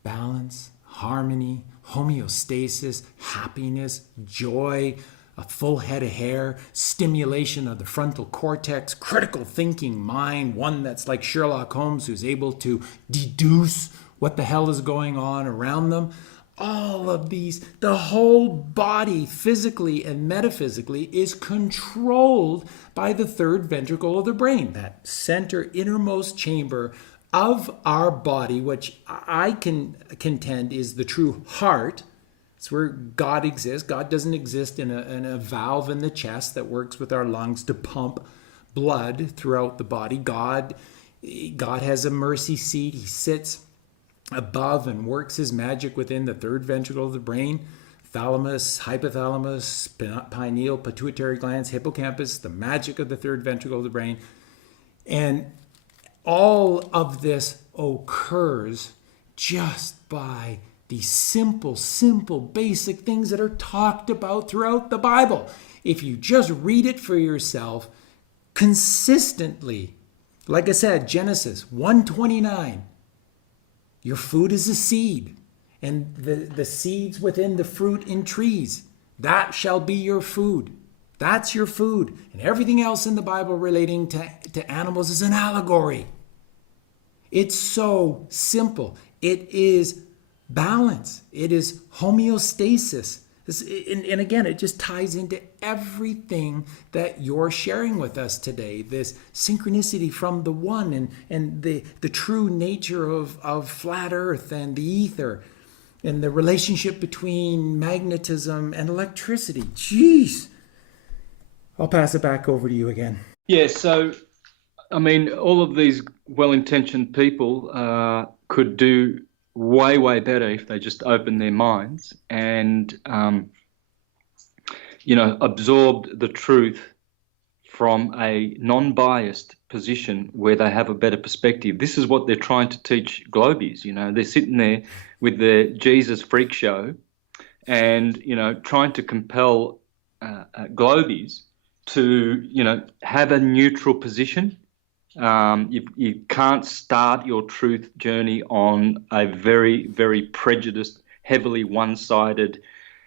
Balance, harmony, homeostasis, happiness, joy, a full head of hair, stimulation of the frontal cortex, critical thinking mind, one that's like Sherlock Holmes who's able to deduce what the hell is going on around them. All of these, the whole body physically and metaphysically is controlled by the third ventricle of the brain, that center innermost chamber of our body, which I can contend is the true heart. It's where God exists. God doesn't exist in a valve in the chest that works with our lungs to pump blood throughout the body. God has a mercy seat. He sits above and works his magic within the third ventricle of the brain, thalamus, hypothalamus, pineal, pituitary glands, hippocampus, the magic of the third ventricle of the brain. And all of this occurs just by these simple, basic things that are talked about throughout the Bible. If you just read it for yourself consistently, like I said, Genesis 1:29, your food is a seed, and the seeds within the fruit in trees, that shall be your food. That's your food. And everything else in the Bible relating to animals is an allegory. It's so simple. It is balance. It is homeostasis. And again, it just ties into everything that you're sharing with us today. This synchronicity from the one and the true nature of flat earth and the ether and the relationship between magnetism and electricity. Jeez. I'll pass it back over to you again. Yeah, so, I mean, all of these well-intentioned people could do way, way better if they just opened their minds and, absorbed the truth from a non-biased position where they have a better perspective. This is what they're trying to teach globies. They're sitting there with their Jesus freak show and, trying to compel globies to, have a neutral position. You can't start your truth journey on a very, very prejudiced, heavily one-sided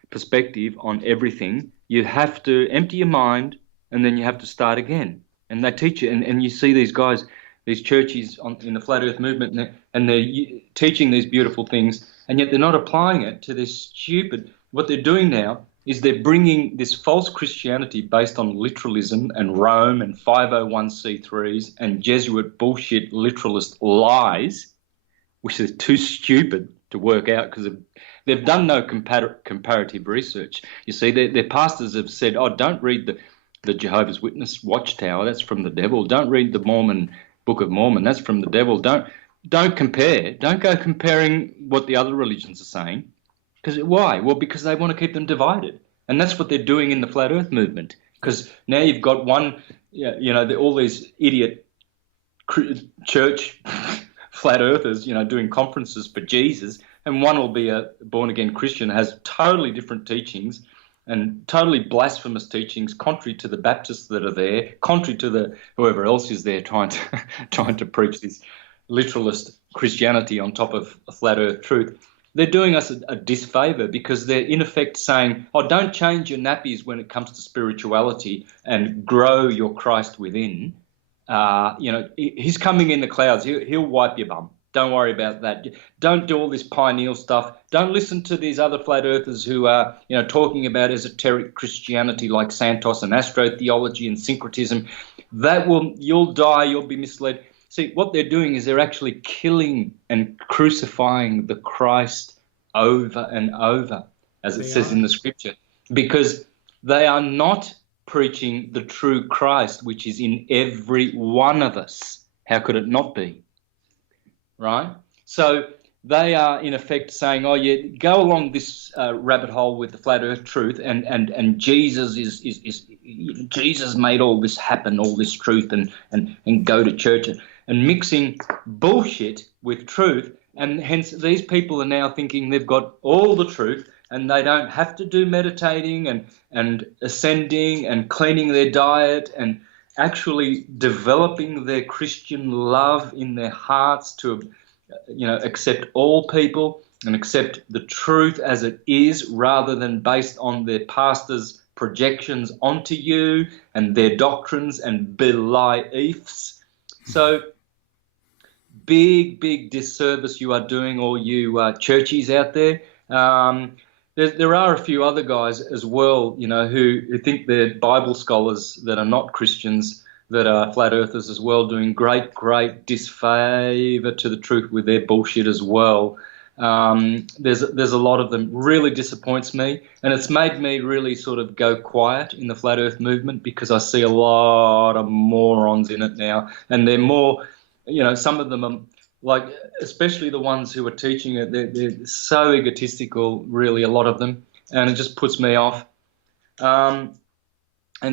perspective on everything. You have to empty your mind, and then you have to start again. And they teach you, and you see these guys, these churches in the flat earth movement, and they're teaching these beautiful things, and yet they're not applying it to this stupid. What they're doing now is they're bringing this false Christianity based on literalism and Rome and 501c3s and Jesuit bullshit literalist lies, which is too stupid to work out because they've done no comparative research. You see, their pastors have said, oh, don't read the Jehovah's Witness Watchtower, that's from the devil. Don't read the Book of Mormon, that's from the devil. Don't compare. Don't go comparing what the other religions are saying. Why? Well, because they want to keep them divided. And that's what they're doing in the flat earth movement. Because now you've got all these idiot church flat earthers, doing conferences for Jesus, and one will be a born-again Christian, has totally different teachings and totally blasphemous teachings, contrary to the Baptists that are there, contrary to whoever else is there trying to preach this literalist Christianity on top of a flat earth truth. They're doing us a disfavor because they're in effect saying, oh, don't change your nappies when it comes to spirituality and grow your Christ within. He's coming in the clouds. He'll wipe your bum. Don't worry about that. Don't do all this pineal stuff. Don't listen to these other flat earthers who are, talking about esoteric Christianity like Santos and astrotheology and syncretism. You'll die. You'll be misled. See, what they're doing is they're actually killing and crucifying the Christ over and over, as it says in the scripture, because they are not preaching the true Christ, which is in every one of us. How could it not be? Right? So they are in effect saying, oh, yeah, go along this rabbit hole with the flat earth truth, and Jesus Jesus made all this happen, all this truth, and go to church. And mixing bullshit with truth, and hence these people are now thinking they've got all the truth and they don't have to do meditating and ascending and cleaning their diet and actually developing their Christian love in their hearts to, accept all people and accept the truth as it is rather than based on their pastors' projections onto you and their doctrines and beliefs. So big disservice you are doing, all you churchies out there. There are a few other guys as well, who think they're Bible scholars that are not Christians, that are flat earthers as well, doing great disfavor to the truth with their bullshit as well. There's a lot of them. Really disappoints me, and it's made me really sort of go quiet in the flat earth movement because I see a lot of morons in it now, and they're more, some of them are like, especially the ones who are teaching it, they're so egotistical, really, a lot of them, and it just puts me off. And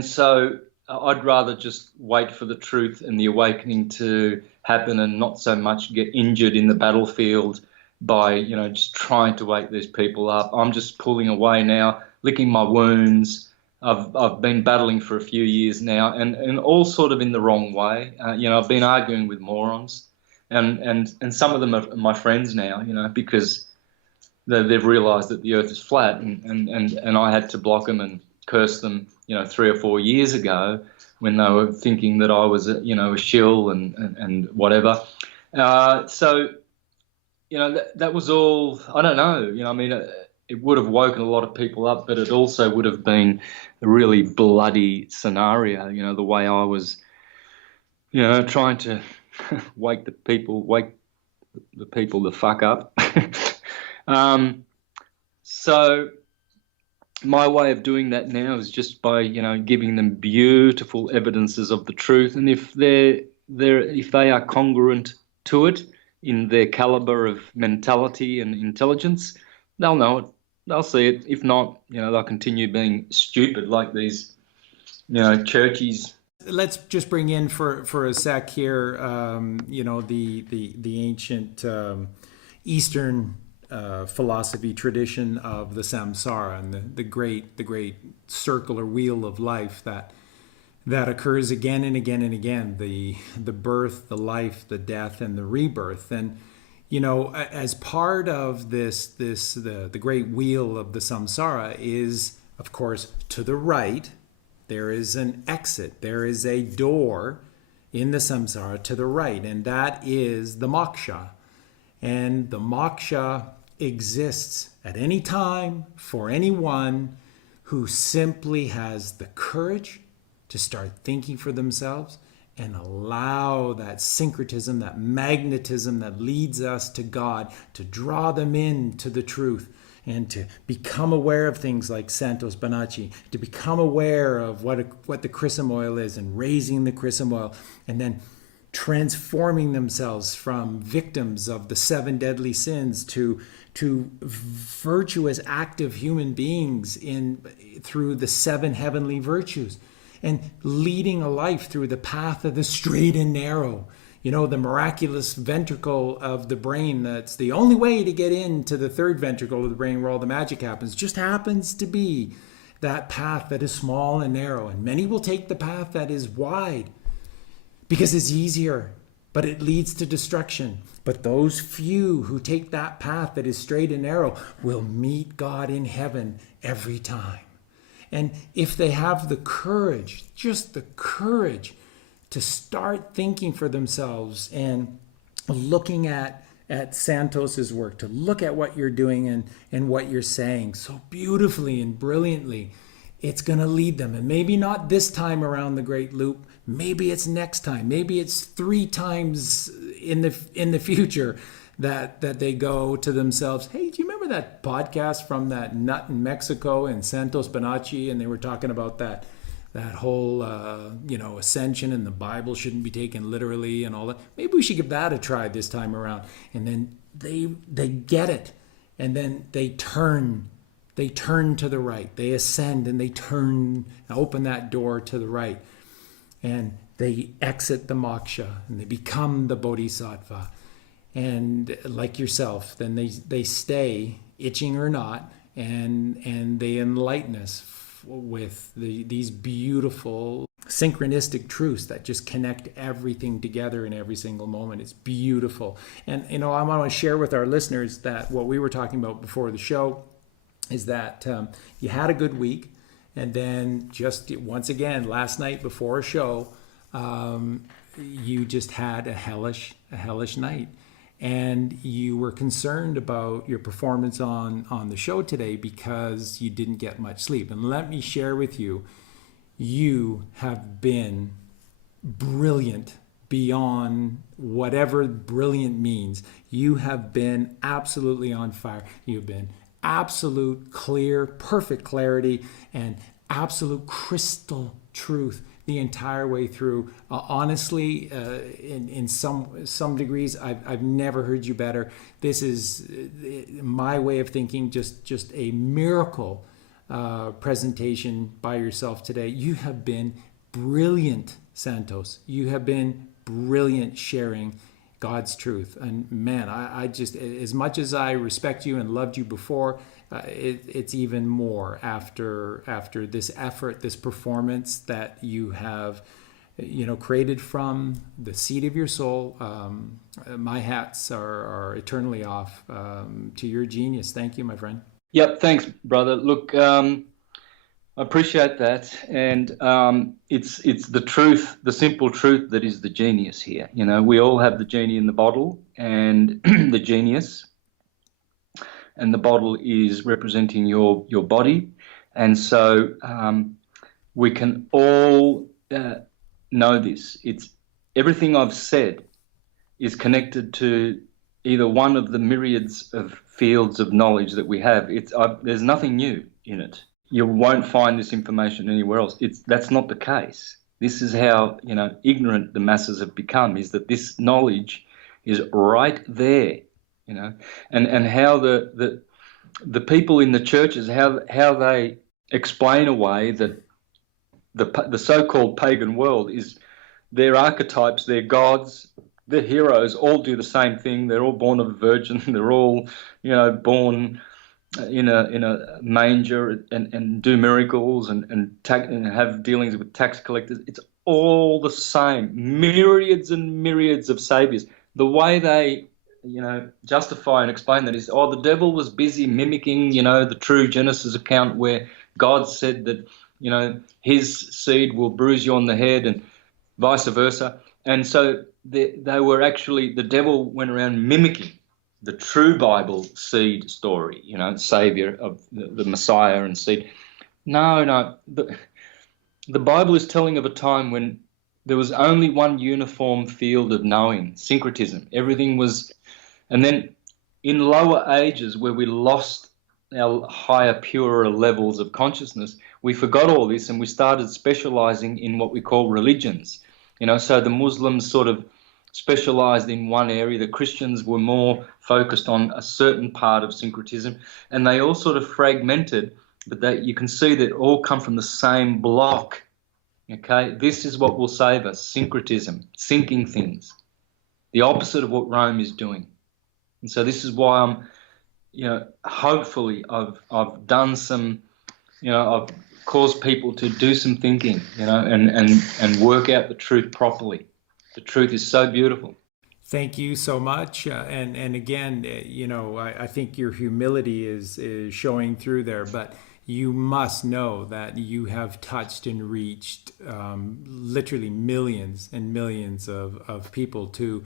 so I'd rather just wait for the truth and the awakening to happen and not so much get injured in the battlefield by, just trying to wake these people up. I'm just pulling away now, licking my wounds. I've been battling for a few years now, and all sort of in the wrong way. I've been arguing with morons, and some of them are my friends now, because they've realised that the Earth is flat, and I had to block them and curse them 3 or 4 years ago, when they were thinking that I was a shill and whatever. So that was all. I don't know. I mean, it would have woken a lot of people up, but it also would have been a really bloody scenario. The way I was, trying to wake the people the fuck up. So my way of doing that now is just by giving them beautiful evidences of the truth, and if they are congruent to it in their caliber of mentality and intelligence, they'll know it, they'll see it. If not, they'll continue being stupid like these churchies. Let's just bring in for a sec here, the ancient Eastern philosophy tradition of the samsara and the great circular wheel of life that occurs again and again and again, the birth, the life, the death, and the rebirth. And as part of the great wheel of the samsara is, of course, to the right there is an exit, there is a door in the samsara to the right, and that is the moksha. And the moksha exists at any time for anyone who simply has the courage to start thinking for themselves and allow that syncretism, that magnetism that leads us to God, to draw them into the truth and to become aware of things like Santos Bonacci, to become aware of what the chrism oil is and raising the chrism oil, and then transforming themselves from victims of the 7 deadly sins to virtuous, active human beings through the 7 heavenly virtues, and leading a life through the path of the straight and narrow. The miraculous ventricle of the brain that's the only way to get into the 3rd ventricle of the brain where all the magic happens, just happens to be that path that is small and narrow. And many will take the path that is wide because it's easier, but it leads to destruction. But those few who take that path that is straight and narrow will meet God in heaven every time. And if they have the courage, just the courage, to start thinking for themselves and looking at Santos's work, to look at what you're doing and what you're saying so beautifully and brilliantly, it's going to lead them. And maybe not this time around the Great Loop. Maybe it's next time. Maybe it's 3 times in the future that they go to themselves, hey, do you remember that podcast from that nut in Mexico and Santos Bonacci? And they were talking about that whole, ascension, and the Bible shouldn't be taken literally and all that. Maybe we should give that a try this time around. And then they get it. And then they turn to the right. They ascend and they turn, open that door to the right. And they exit the moksha and they become the bodhisattva. And like yourself, then they stay, itching or not, and they enlighten us with these beautiful synchronistic truths that just connect everything together in every single moment. It's beautiful. And I want to share with our listeners that what we were talking about before the show is that you had a good week, and then just once again last night before a show, you just had a hellish night. And you were concerned about your performance on the show today because you didn't get much sleep. And let me share with you, you have been brilliant beyond whatever brilliant means. You have been absolutely on fire. You've been absolute clear, perfect clarity, and absolute crystal truth the entire way through. Honestly, in some degrees, I've never heard you better. This is my way of thinking, just a miracle presentation by yourself today. You have been brilliant, Santos. You have been brilliant sharing God's truth. And man, I just, as much as I respect you and loved you before, it's even more after this effort, this performance that you have, created from the seed of your soul. My hats are eternally off to your genius. Thank you, my friend. Yep, thanks, brother. Look, I I appreciate that, and it's the truth, the simple truth that is the genius here. You know, we all have the genie in the bottle, and the genius, and the bottle is representing your body, and so we can all know this. It's everything I've said is connected to either one of the myriads of fields of knowledge that we have. There's nothing new in it. You won't find this information anywhere else. That's not the case. This is how ignorant the masses have become. Is that this knowledge is right there, and how the people in the churches how they explain away that the so-called pagan world is their archetypes, their gods, their heroes all do the same thing. They're all born of a virgin. They're all born in a manger and do miracles and have dealings with tax collectors. It's all the same. Myriads and myriads of saviors. The way they justify and explain that is, the devil was busy mimicking, the true Genesis account where God said that, his seed will bruise you on the head and vice versa. And so they were actually, the devil went around mimicking the true Bible seed story, savior of the Messiah and seed. No. The Bible is telling of a time when there was only one uniform field of knowing, syncretism. Everything was, and then in lower ages where we lost our higher, purer levels of consciousness, we forgot all this and we started specializing in what we call religions. So the Muslims sort of specialized in one area. The Christians were more focused on a certain part of syncretism, and they all sort of fragmented, but you can see that all come from the same block. Okay, this is what will save us: syncretism, syncing things, the opposite of what Rome is doing. And so this is why I'm, hopefully I've done some, I've caused people to do some thinking, and work out the truth properly. The truth is so beautiful. Thank you so much. And again, I think your humility is showing through there, but you must know that you have touched and reached literally millions and millions of people to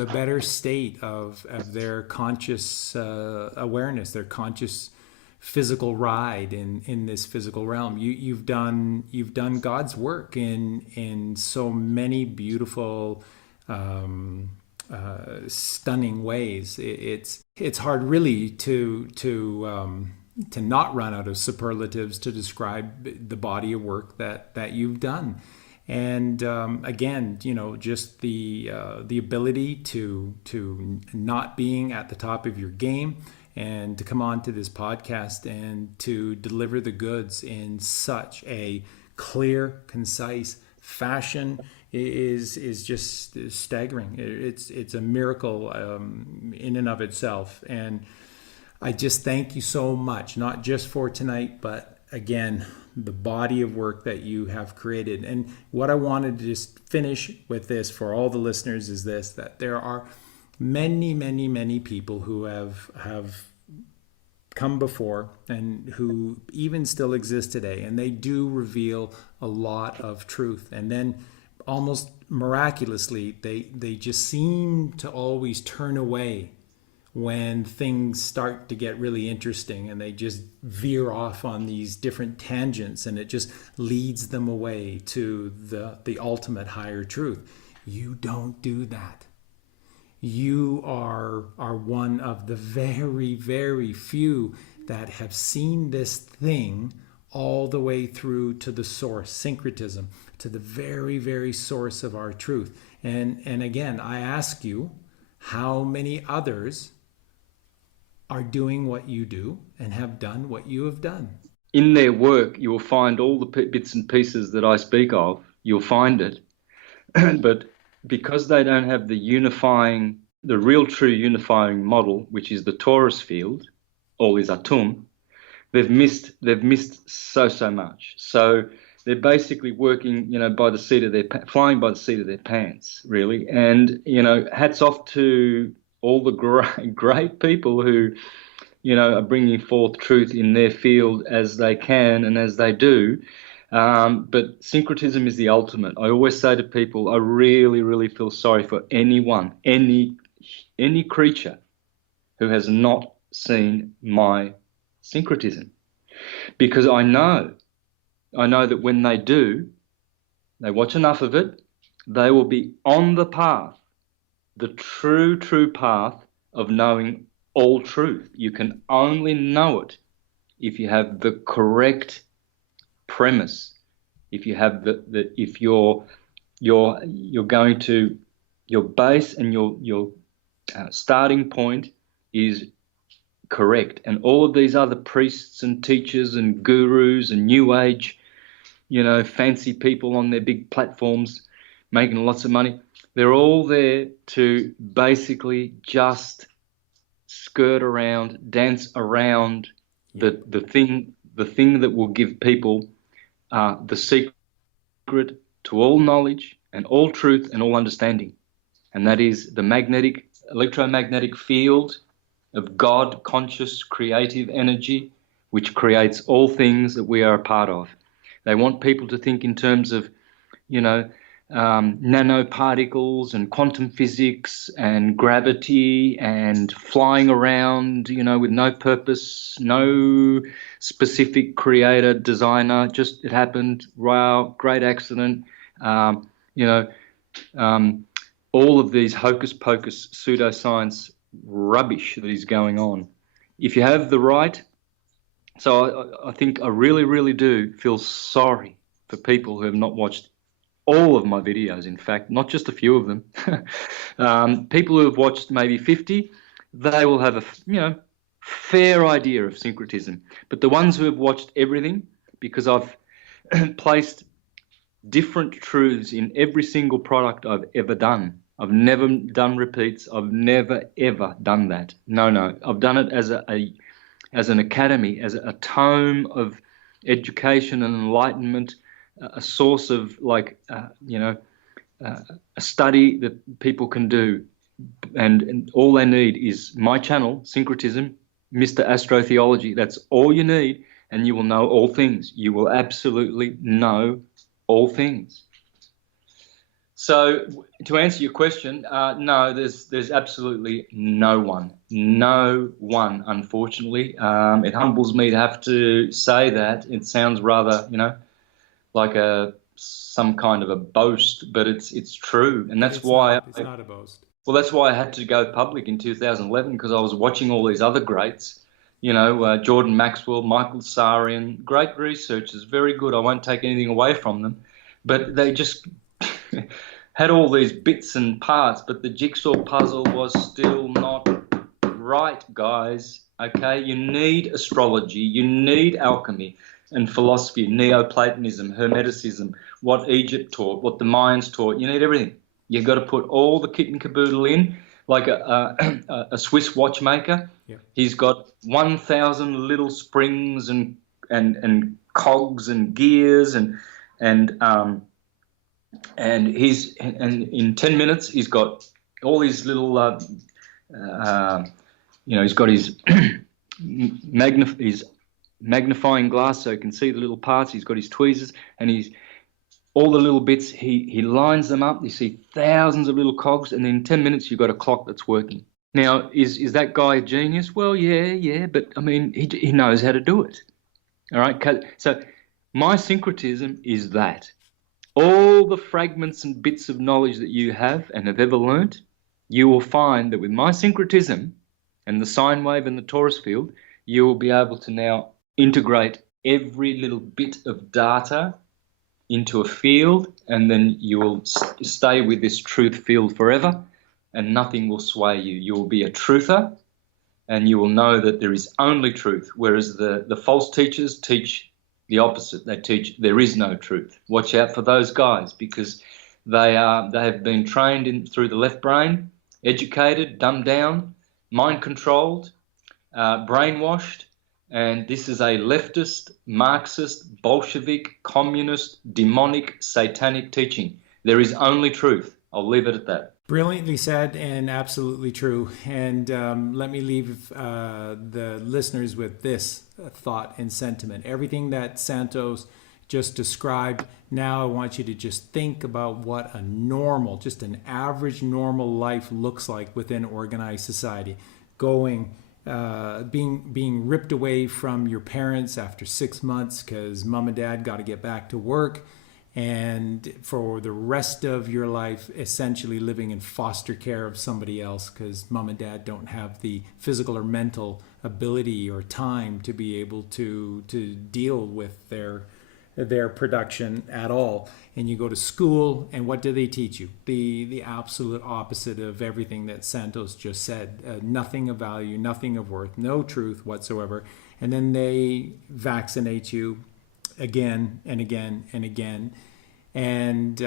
a better state of their conscious awareness, their conscious physical ride in this physical realm. You've done God's work in so many beautiful, stunning ways. It's hard really to not run out of superlatives to describe the body of work that you've done. And again, just the ability to not being at the top of your game and to come on to this podcast and to deliver the goods in such a clear, concise fashion is just staggering. It's a miracle in and of itself. And I just thank you so much, not just for tonight, but again, the body of work that you have created. And what I wanted to just finish with this for all the listeners is this, that there are many, many, many people who have come before and who even still exist today, and they do reveal a lot of truth. And then almost miraculously, they just seem to always turn away when things start to get really interesting, and they just veer off on these different tangents, and it just leads them away to the ultimate higher truth. You don't do that. You are one of the very, very few that have seen this thing all the way through to the source, syncretism, to the very, very source of our truth. And again, I ask you, how many others are doing what you do and have done what you have done? In their work, you will find all the bits and pieces that I speak of. You'll find it. But because they don't have the real true unifying model, which is the torus field, all is atum, they've missed so much. So they're basically working, by the seat of flying by the seat of their pants, really. And, hats off to all the great people who are bringing forth truth in their field as they can and as they do. But syncretism is the ultimate. I always say to people, I really, really feel sorry for anyone, any creature who has not seen my syncretism, because I know that when they do, they watch enough of it, they will be on the path, the true path of knowing all truth. You can only know it if you have the correct premise, if you have if you're going to, your base and your starting point is correct. And all of these other priests and teachers and gurus and new age, fancy people on their big platforms making lots of money, they're all there to basically just skirt around, dance around the thing that will give people the secret to all knowledge and all truth and all understanding. And that is the electromagnetic field of God, conscious, creative energy, which creates all things that we are a part of. They want people to think in terms of, nanoparticles and quantum physics and gravity and flying around, with no purpose, no specific creator, designer, just it happened, wow, great accident, all of these hocus pocus pseudoscience rubbish that is going on. If you have the right, so I think I really, really do feel sorry for people who have not watched all of my videos, in fact, not just a few of them. People who have watched maybe 50, they will have a fair idea of syncretism. But the ones who have watched everything, because I've placed different truths in every single product I've ever done. I've never done repeats. I've never, ever done that. No. I've done it as an academy, as a tome of education and enlightenment, a source of a study that people can do. And all they need is my channel, Syncretism, Mr. Astrotheology. That's all you need, and you will know all things. You will absolutely know all things. So to answer your question, no, there's absolutely no one, unfortunately. It humbles me to have to say that. It sounds rather, like some kind of a boast, but it's true. And that's why it's not a boast. Well, that's why I had to go public in 2011, because I was watching all these other greats, Jordan Maxwell, Michael Sarian, great researchers, very good. I won't take anything away from them, but they just had all these bits and parts, but the jigsaw puzzle was still not right, guys. Okay, you need astrology, you need alchemy and philosophy, Neoplatonism, Hermeticism, what Egypt taught, what the Mayans taught. You need everything. You've got to put all the kit and caboodle in, like a Swiss watchmaker. Yeah. He's got 1,000 little springs and cogs and gears and in 10 minutes he's got all these little he's got his his magnifying glass so he can see the little parts. He's got his tweezers and all the little bits, he lines them up. You see thousands of little cogs, and in 10 minutes you've got a clock that's working. Now, is that guy a genius? Well, yeah, but I mean, he knows how to do it. All right, so my syncretism is that. All the fragments and bits of knowledge that you have and have ever learnt, you will find that with my syncretism and the sine wave and the torus field, you will be able to now integrate every little bit of data into a field, and then you will stay with this truth field forever, and nothing will sway you. You will be a truther, and you will know that there is only truth, whereas the false teachers teach the opposite. They teach there is no truth. Watch out for those guys, because they have been trained through the left brain, educated, dumbed down, mind controlled, brainwashed. And this is a leftist, Marxist, Bolshevik, communist, demonic, satanic teaching. There is only truth. I'll leave it at that. Brilliantly said and absolutely true. And let me leave the listeners with this thought and sentiment. Everything that Santos just described, now I want you to just think about what a normal, just an average normal life looks like within organized society. Being ripped away from your parents after 6 months because mom and dad got to get back to work, and for the rest of your life essentially living in foster care of somebody else because mom and dad don't have the physical or mental ability or time to be able to deal with their production at all. And you go to school, and what do they teach you? The absolute opposite of everything that Santos just said. Nothing of value, nothing of worth, no truth whatsoever. And then they vaccinate you again and again and again. And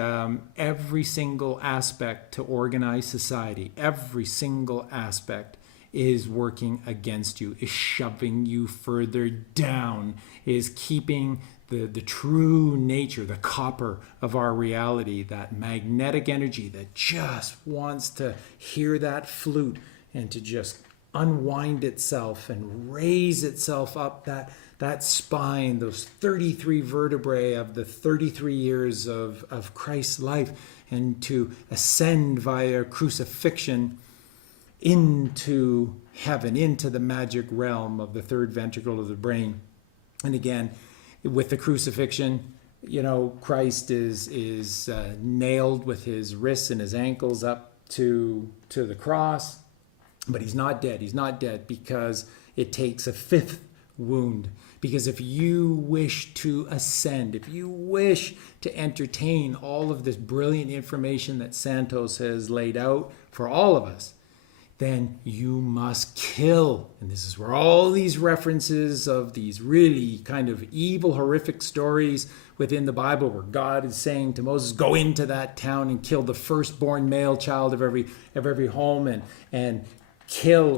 every single aspect to organized society, every single aspect is working against you, is shoving you further down, is keeping the true nature, the copper of our reality, that magnetic energy that just wants to hear that flute and to just unwind itself and raise itself up that spine, those 33 vertebrae of the 33 years of Christ's life, and to ascend via crucifixion into heaven, into the magic realm of the third ventricle of the brain. And again, with the crucifixion, Christ is nailed with his wrists and his ankles up to the cross, but he's not dead. He's not dead because it takes a fifth wound. Because if you wish to ascend, if you wish to entertain all of this brilliant information that Santos has laid out for all of us, then you must kill. And this is where all these references of these really kind of evil, horrific stories within the Bible, where God is saying to Moses, go into that town and kill the firstborn male child of every home, and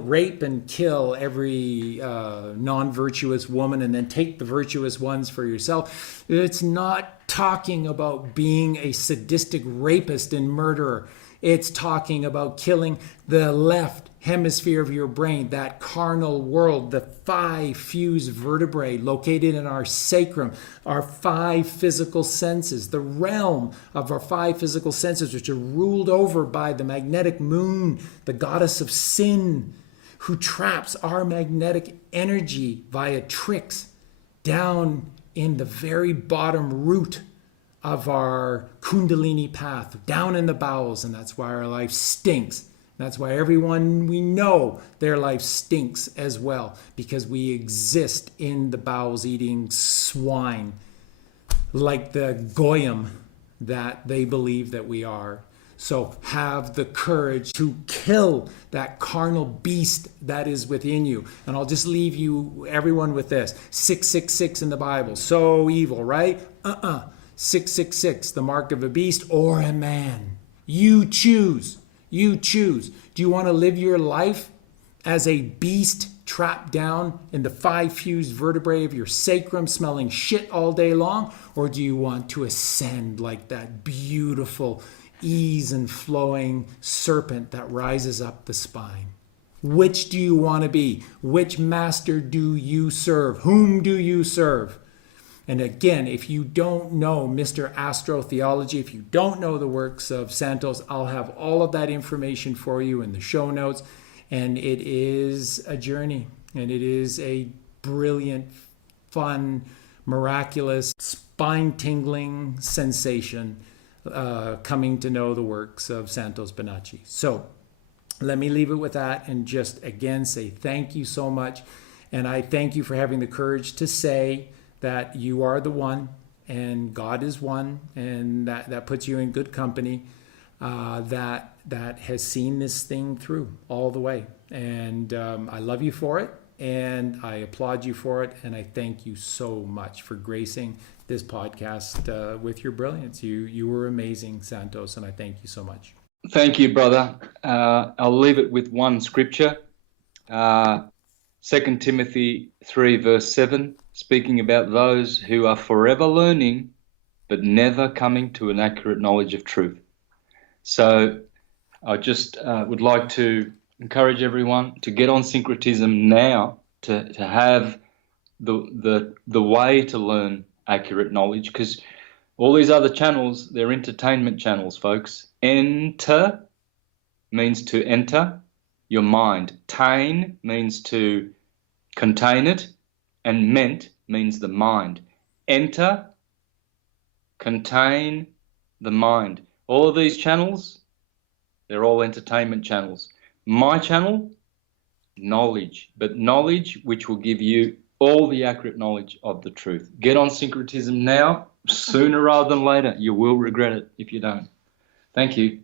rape and kill every non-virtuous woman, and then take the virtuous ones for yourself. It's not talking about being a sadistic rapist and murderer. It's talking about killing the left hemisphere of your brain, that carnal world, the 5 fused vertebrae located in our sacrum, our 5 physical senses, the realm of our 5 physical senses, which are ruled over by the magnetic moon, the goddess of sin, who traps our magnetic energy via tricks down in the very bottom root of our Kundalini path, down in the bowels. And that's why our life stinks. That's why everyone we know, their life stinks as well, because we exist in the bowels eating swine, like the goyim that they believe that we are. So have the courage to kill that carnal beast that is within you. And I'll just leave everyone with this. 666 in the Bible, so evil, right? 666, the mark of a beast or a man. You choose. You choose. Do you want to live your life as a beast trapped down in the 5 fused vertebrae of your sacrum, smelling shit all day long? Or do you want to ascend like that beautiful ease and flowing serpent that rises up the spine? Which do you want to be? Which master do you serve? Whom do you serve? And again, if you don't know Mr. Astrotheology, if you don't know the works of Santos, I'll have all of that information for you in the show notes. And it is a journey, and it is a brilliant, fun, miraculous, spine-tingling sensation coming to know the works of Santos Bonacci. So let me leave it with that and just again say thank you so much. And I thank you for having the courage to say that you are the one and God is one, and that puts you in good company, that has seen this thing through all the way. And I love you for it, and I applaud you for it, and I thank you so much for gracing this podcast with your brilliance. You were amazing, Santos, and I thank you so much. Thank you, brother. I'll leave it with one scripture, 2 Timothy 3 verse 7, speaking about those who are forever learning but never coming to an accurate knowledge of truth. So I just would like to encourage everyone to get on Syncretism now to have the way to learn accurate knowledge, because all these other channels, they're entertainment channels, folks. Enter means to enter your mind. Tain means to contain it, and ment means the mind. Enter, contain the mind. All of these channels, they're all entertainment channels. My channel, knowledge, but knowledge which will give you all the accurate knowledge of the truth. Get on Syncretism now, sooner rather than later. You will regret it if you don't. Thank you.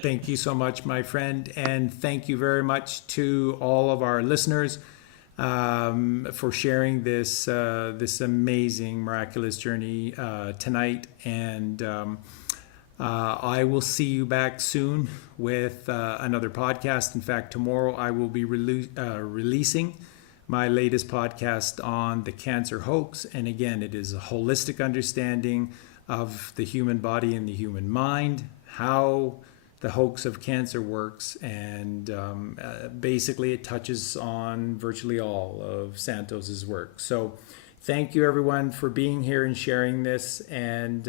Thank you so much, my friend. And thank you very much to all of our listeners for sharing this amazing, miraculous journey tonight. And I will see you back soon with another podcast. In fact, tomorrow I will be releasing my latest podcast on the cancer hoax. And again, it is a holistic understanding of the human body and the human mind, how the hoax of cancer works, and basically it touches on virtually all of Santos's work. So thank you everyone for being here and sharing this, and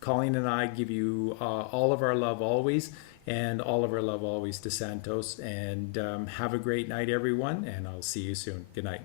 Colleen and I give you all of our love always, and all of our love always to Santos, and have a great night everyone, and I'll see you soon. Good night.